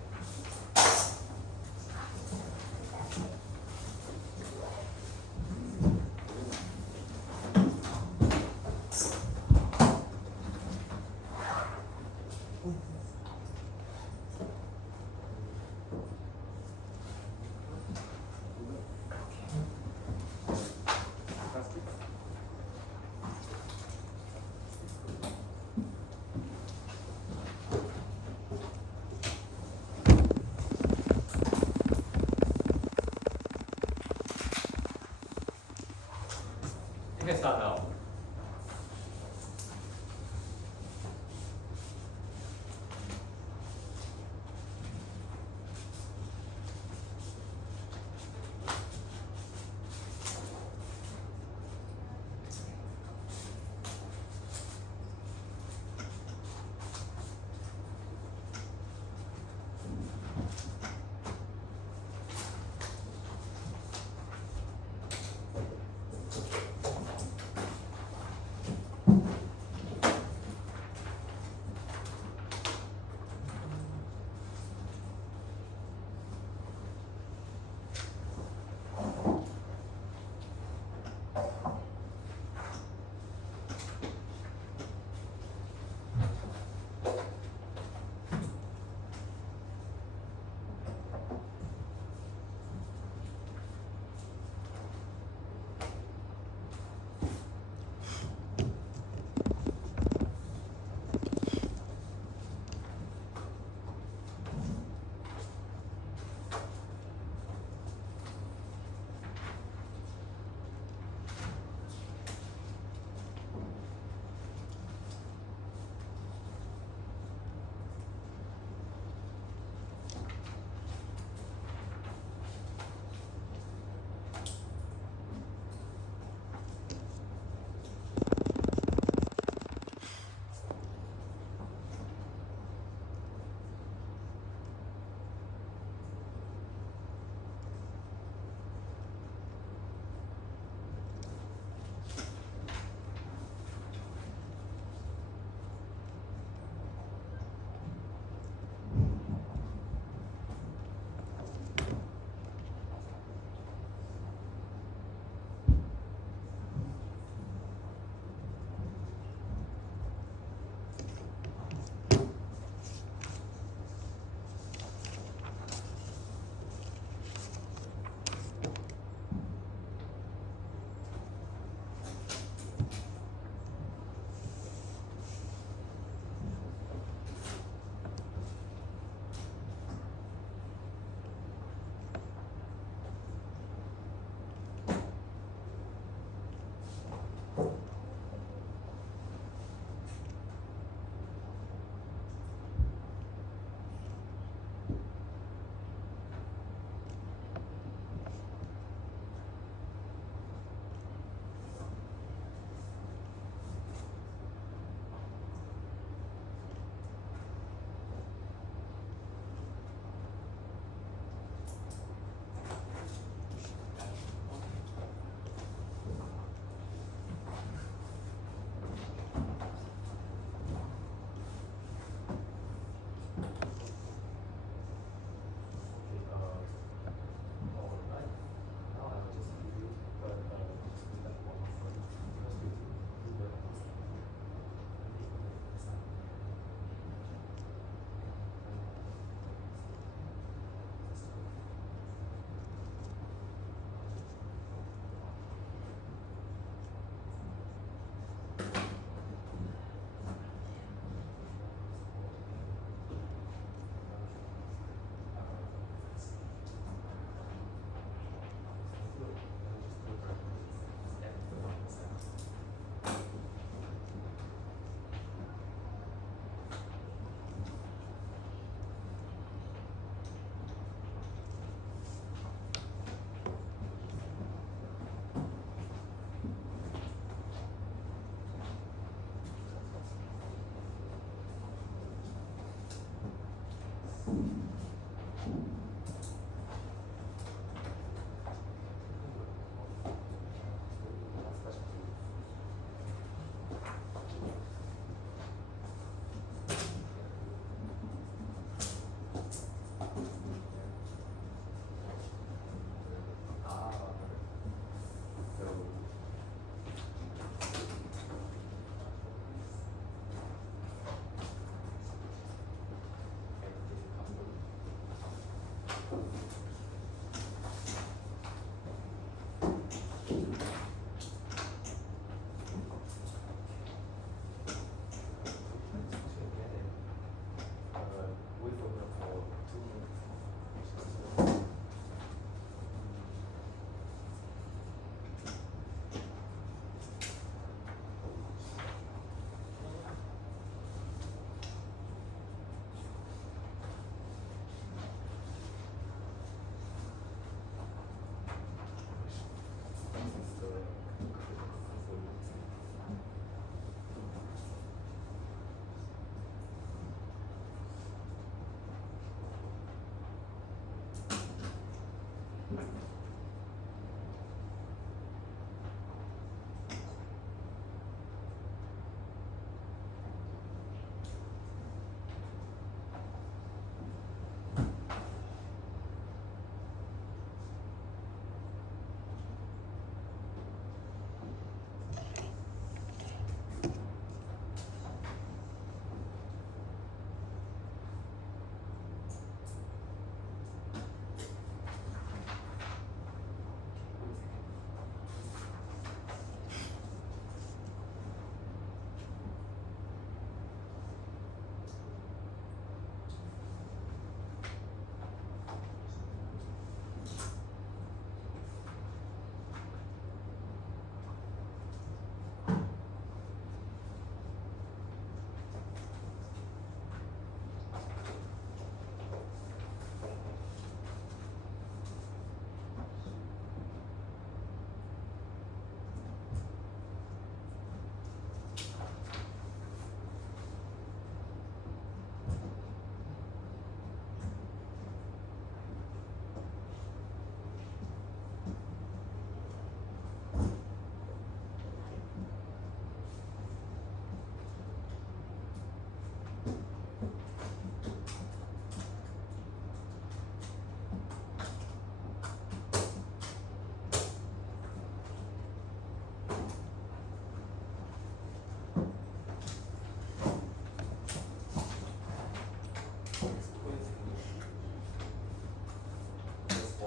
You can start now.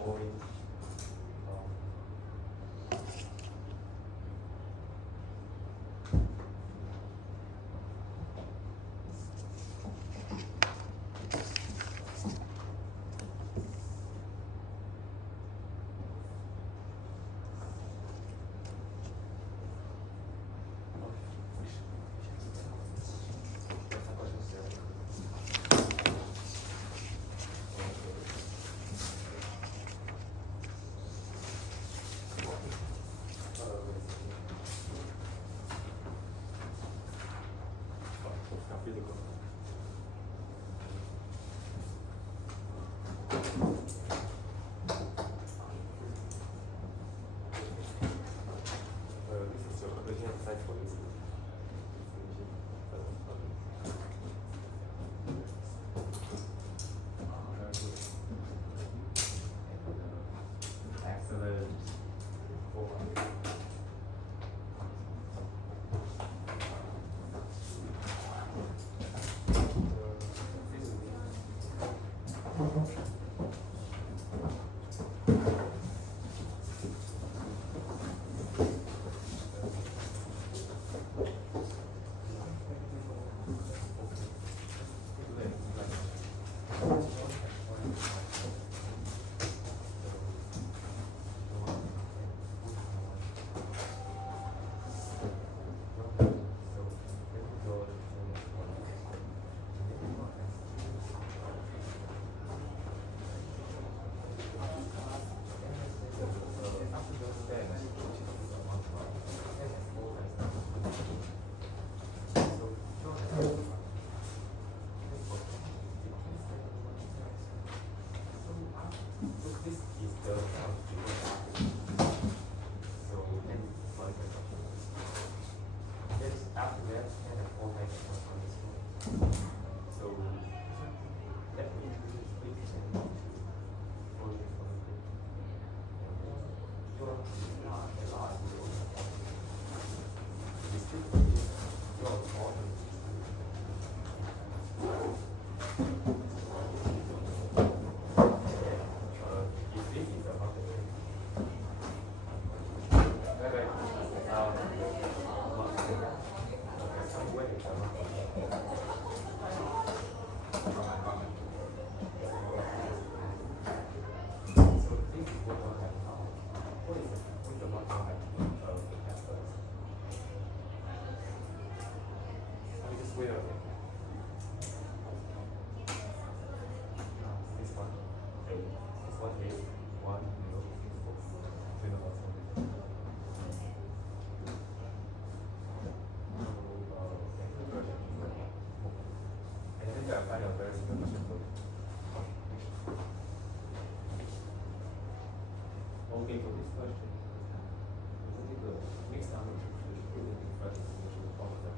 orange. This is your original site for this. Excellent. Wait a minute. This one, 8. This one, 8. 1, 0, 6, 4. And I think I find a very simple question for you. Okay, for this question, we need the mixed number to put it in front of the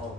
Oh,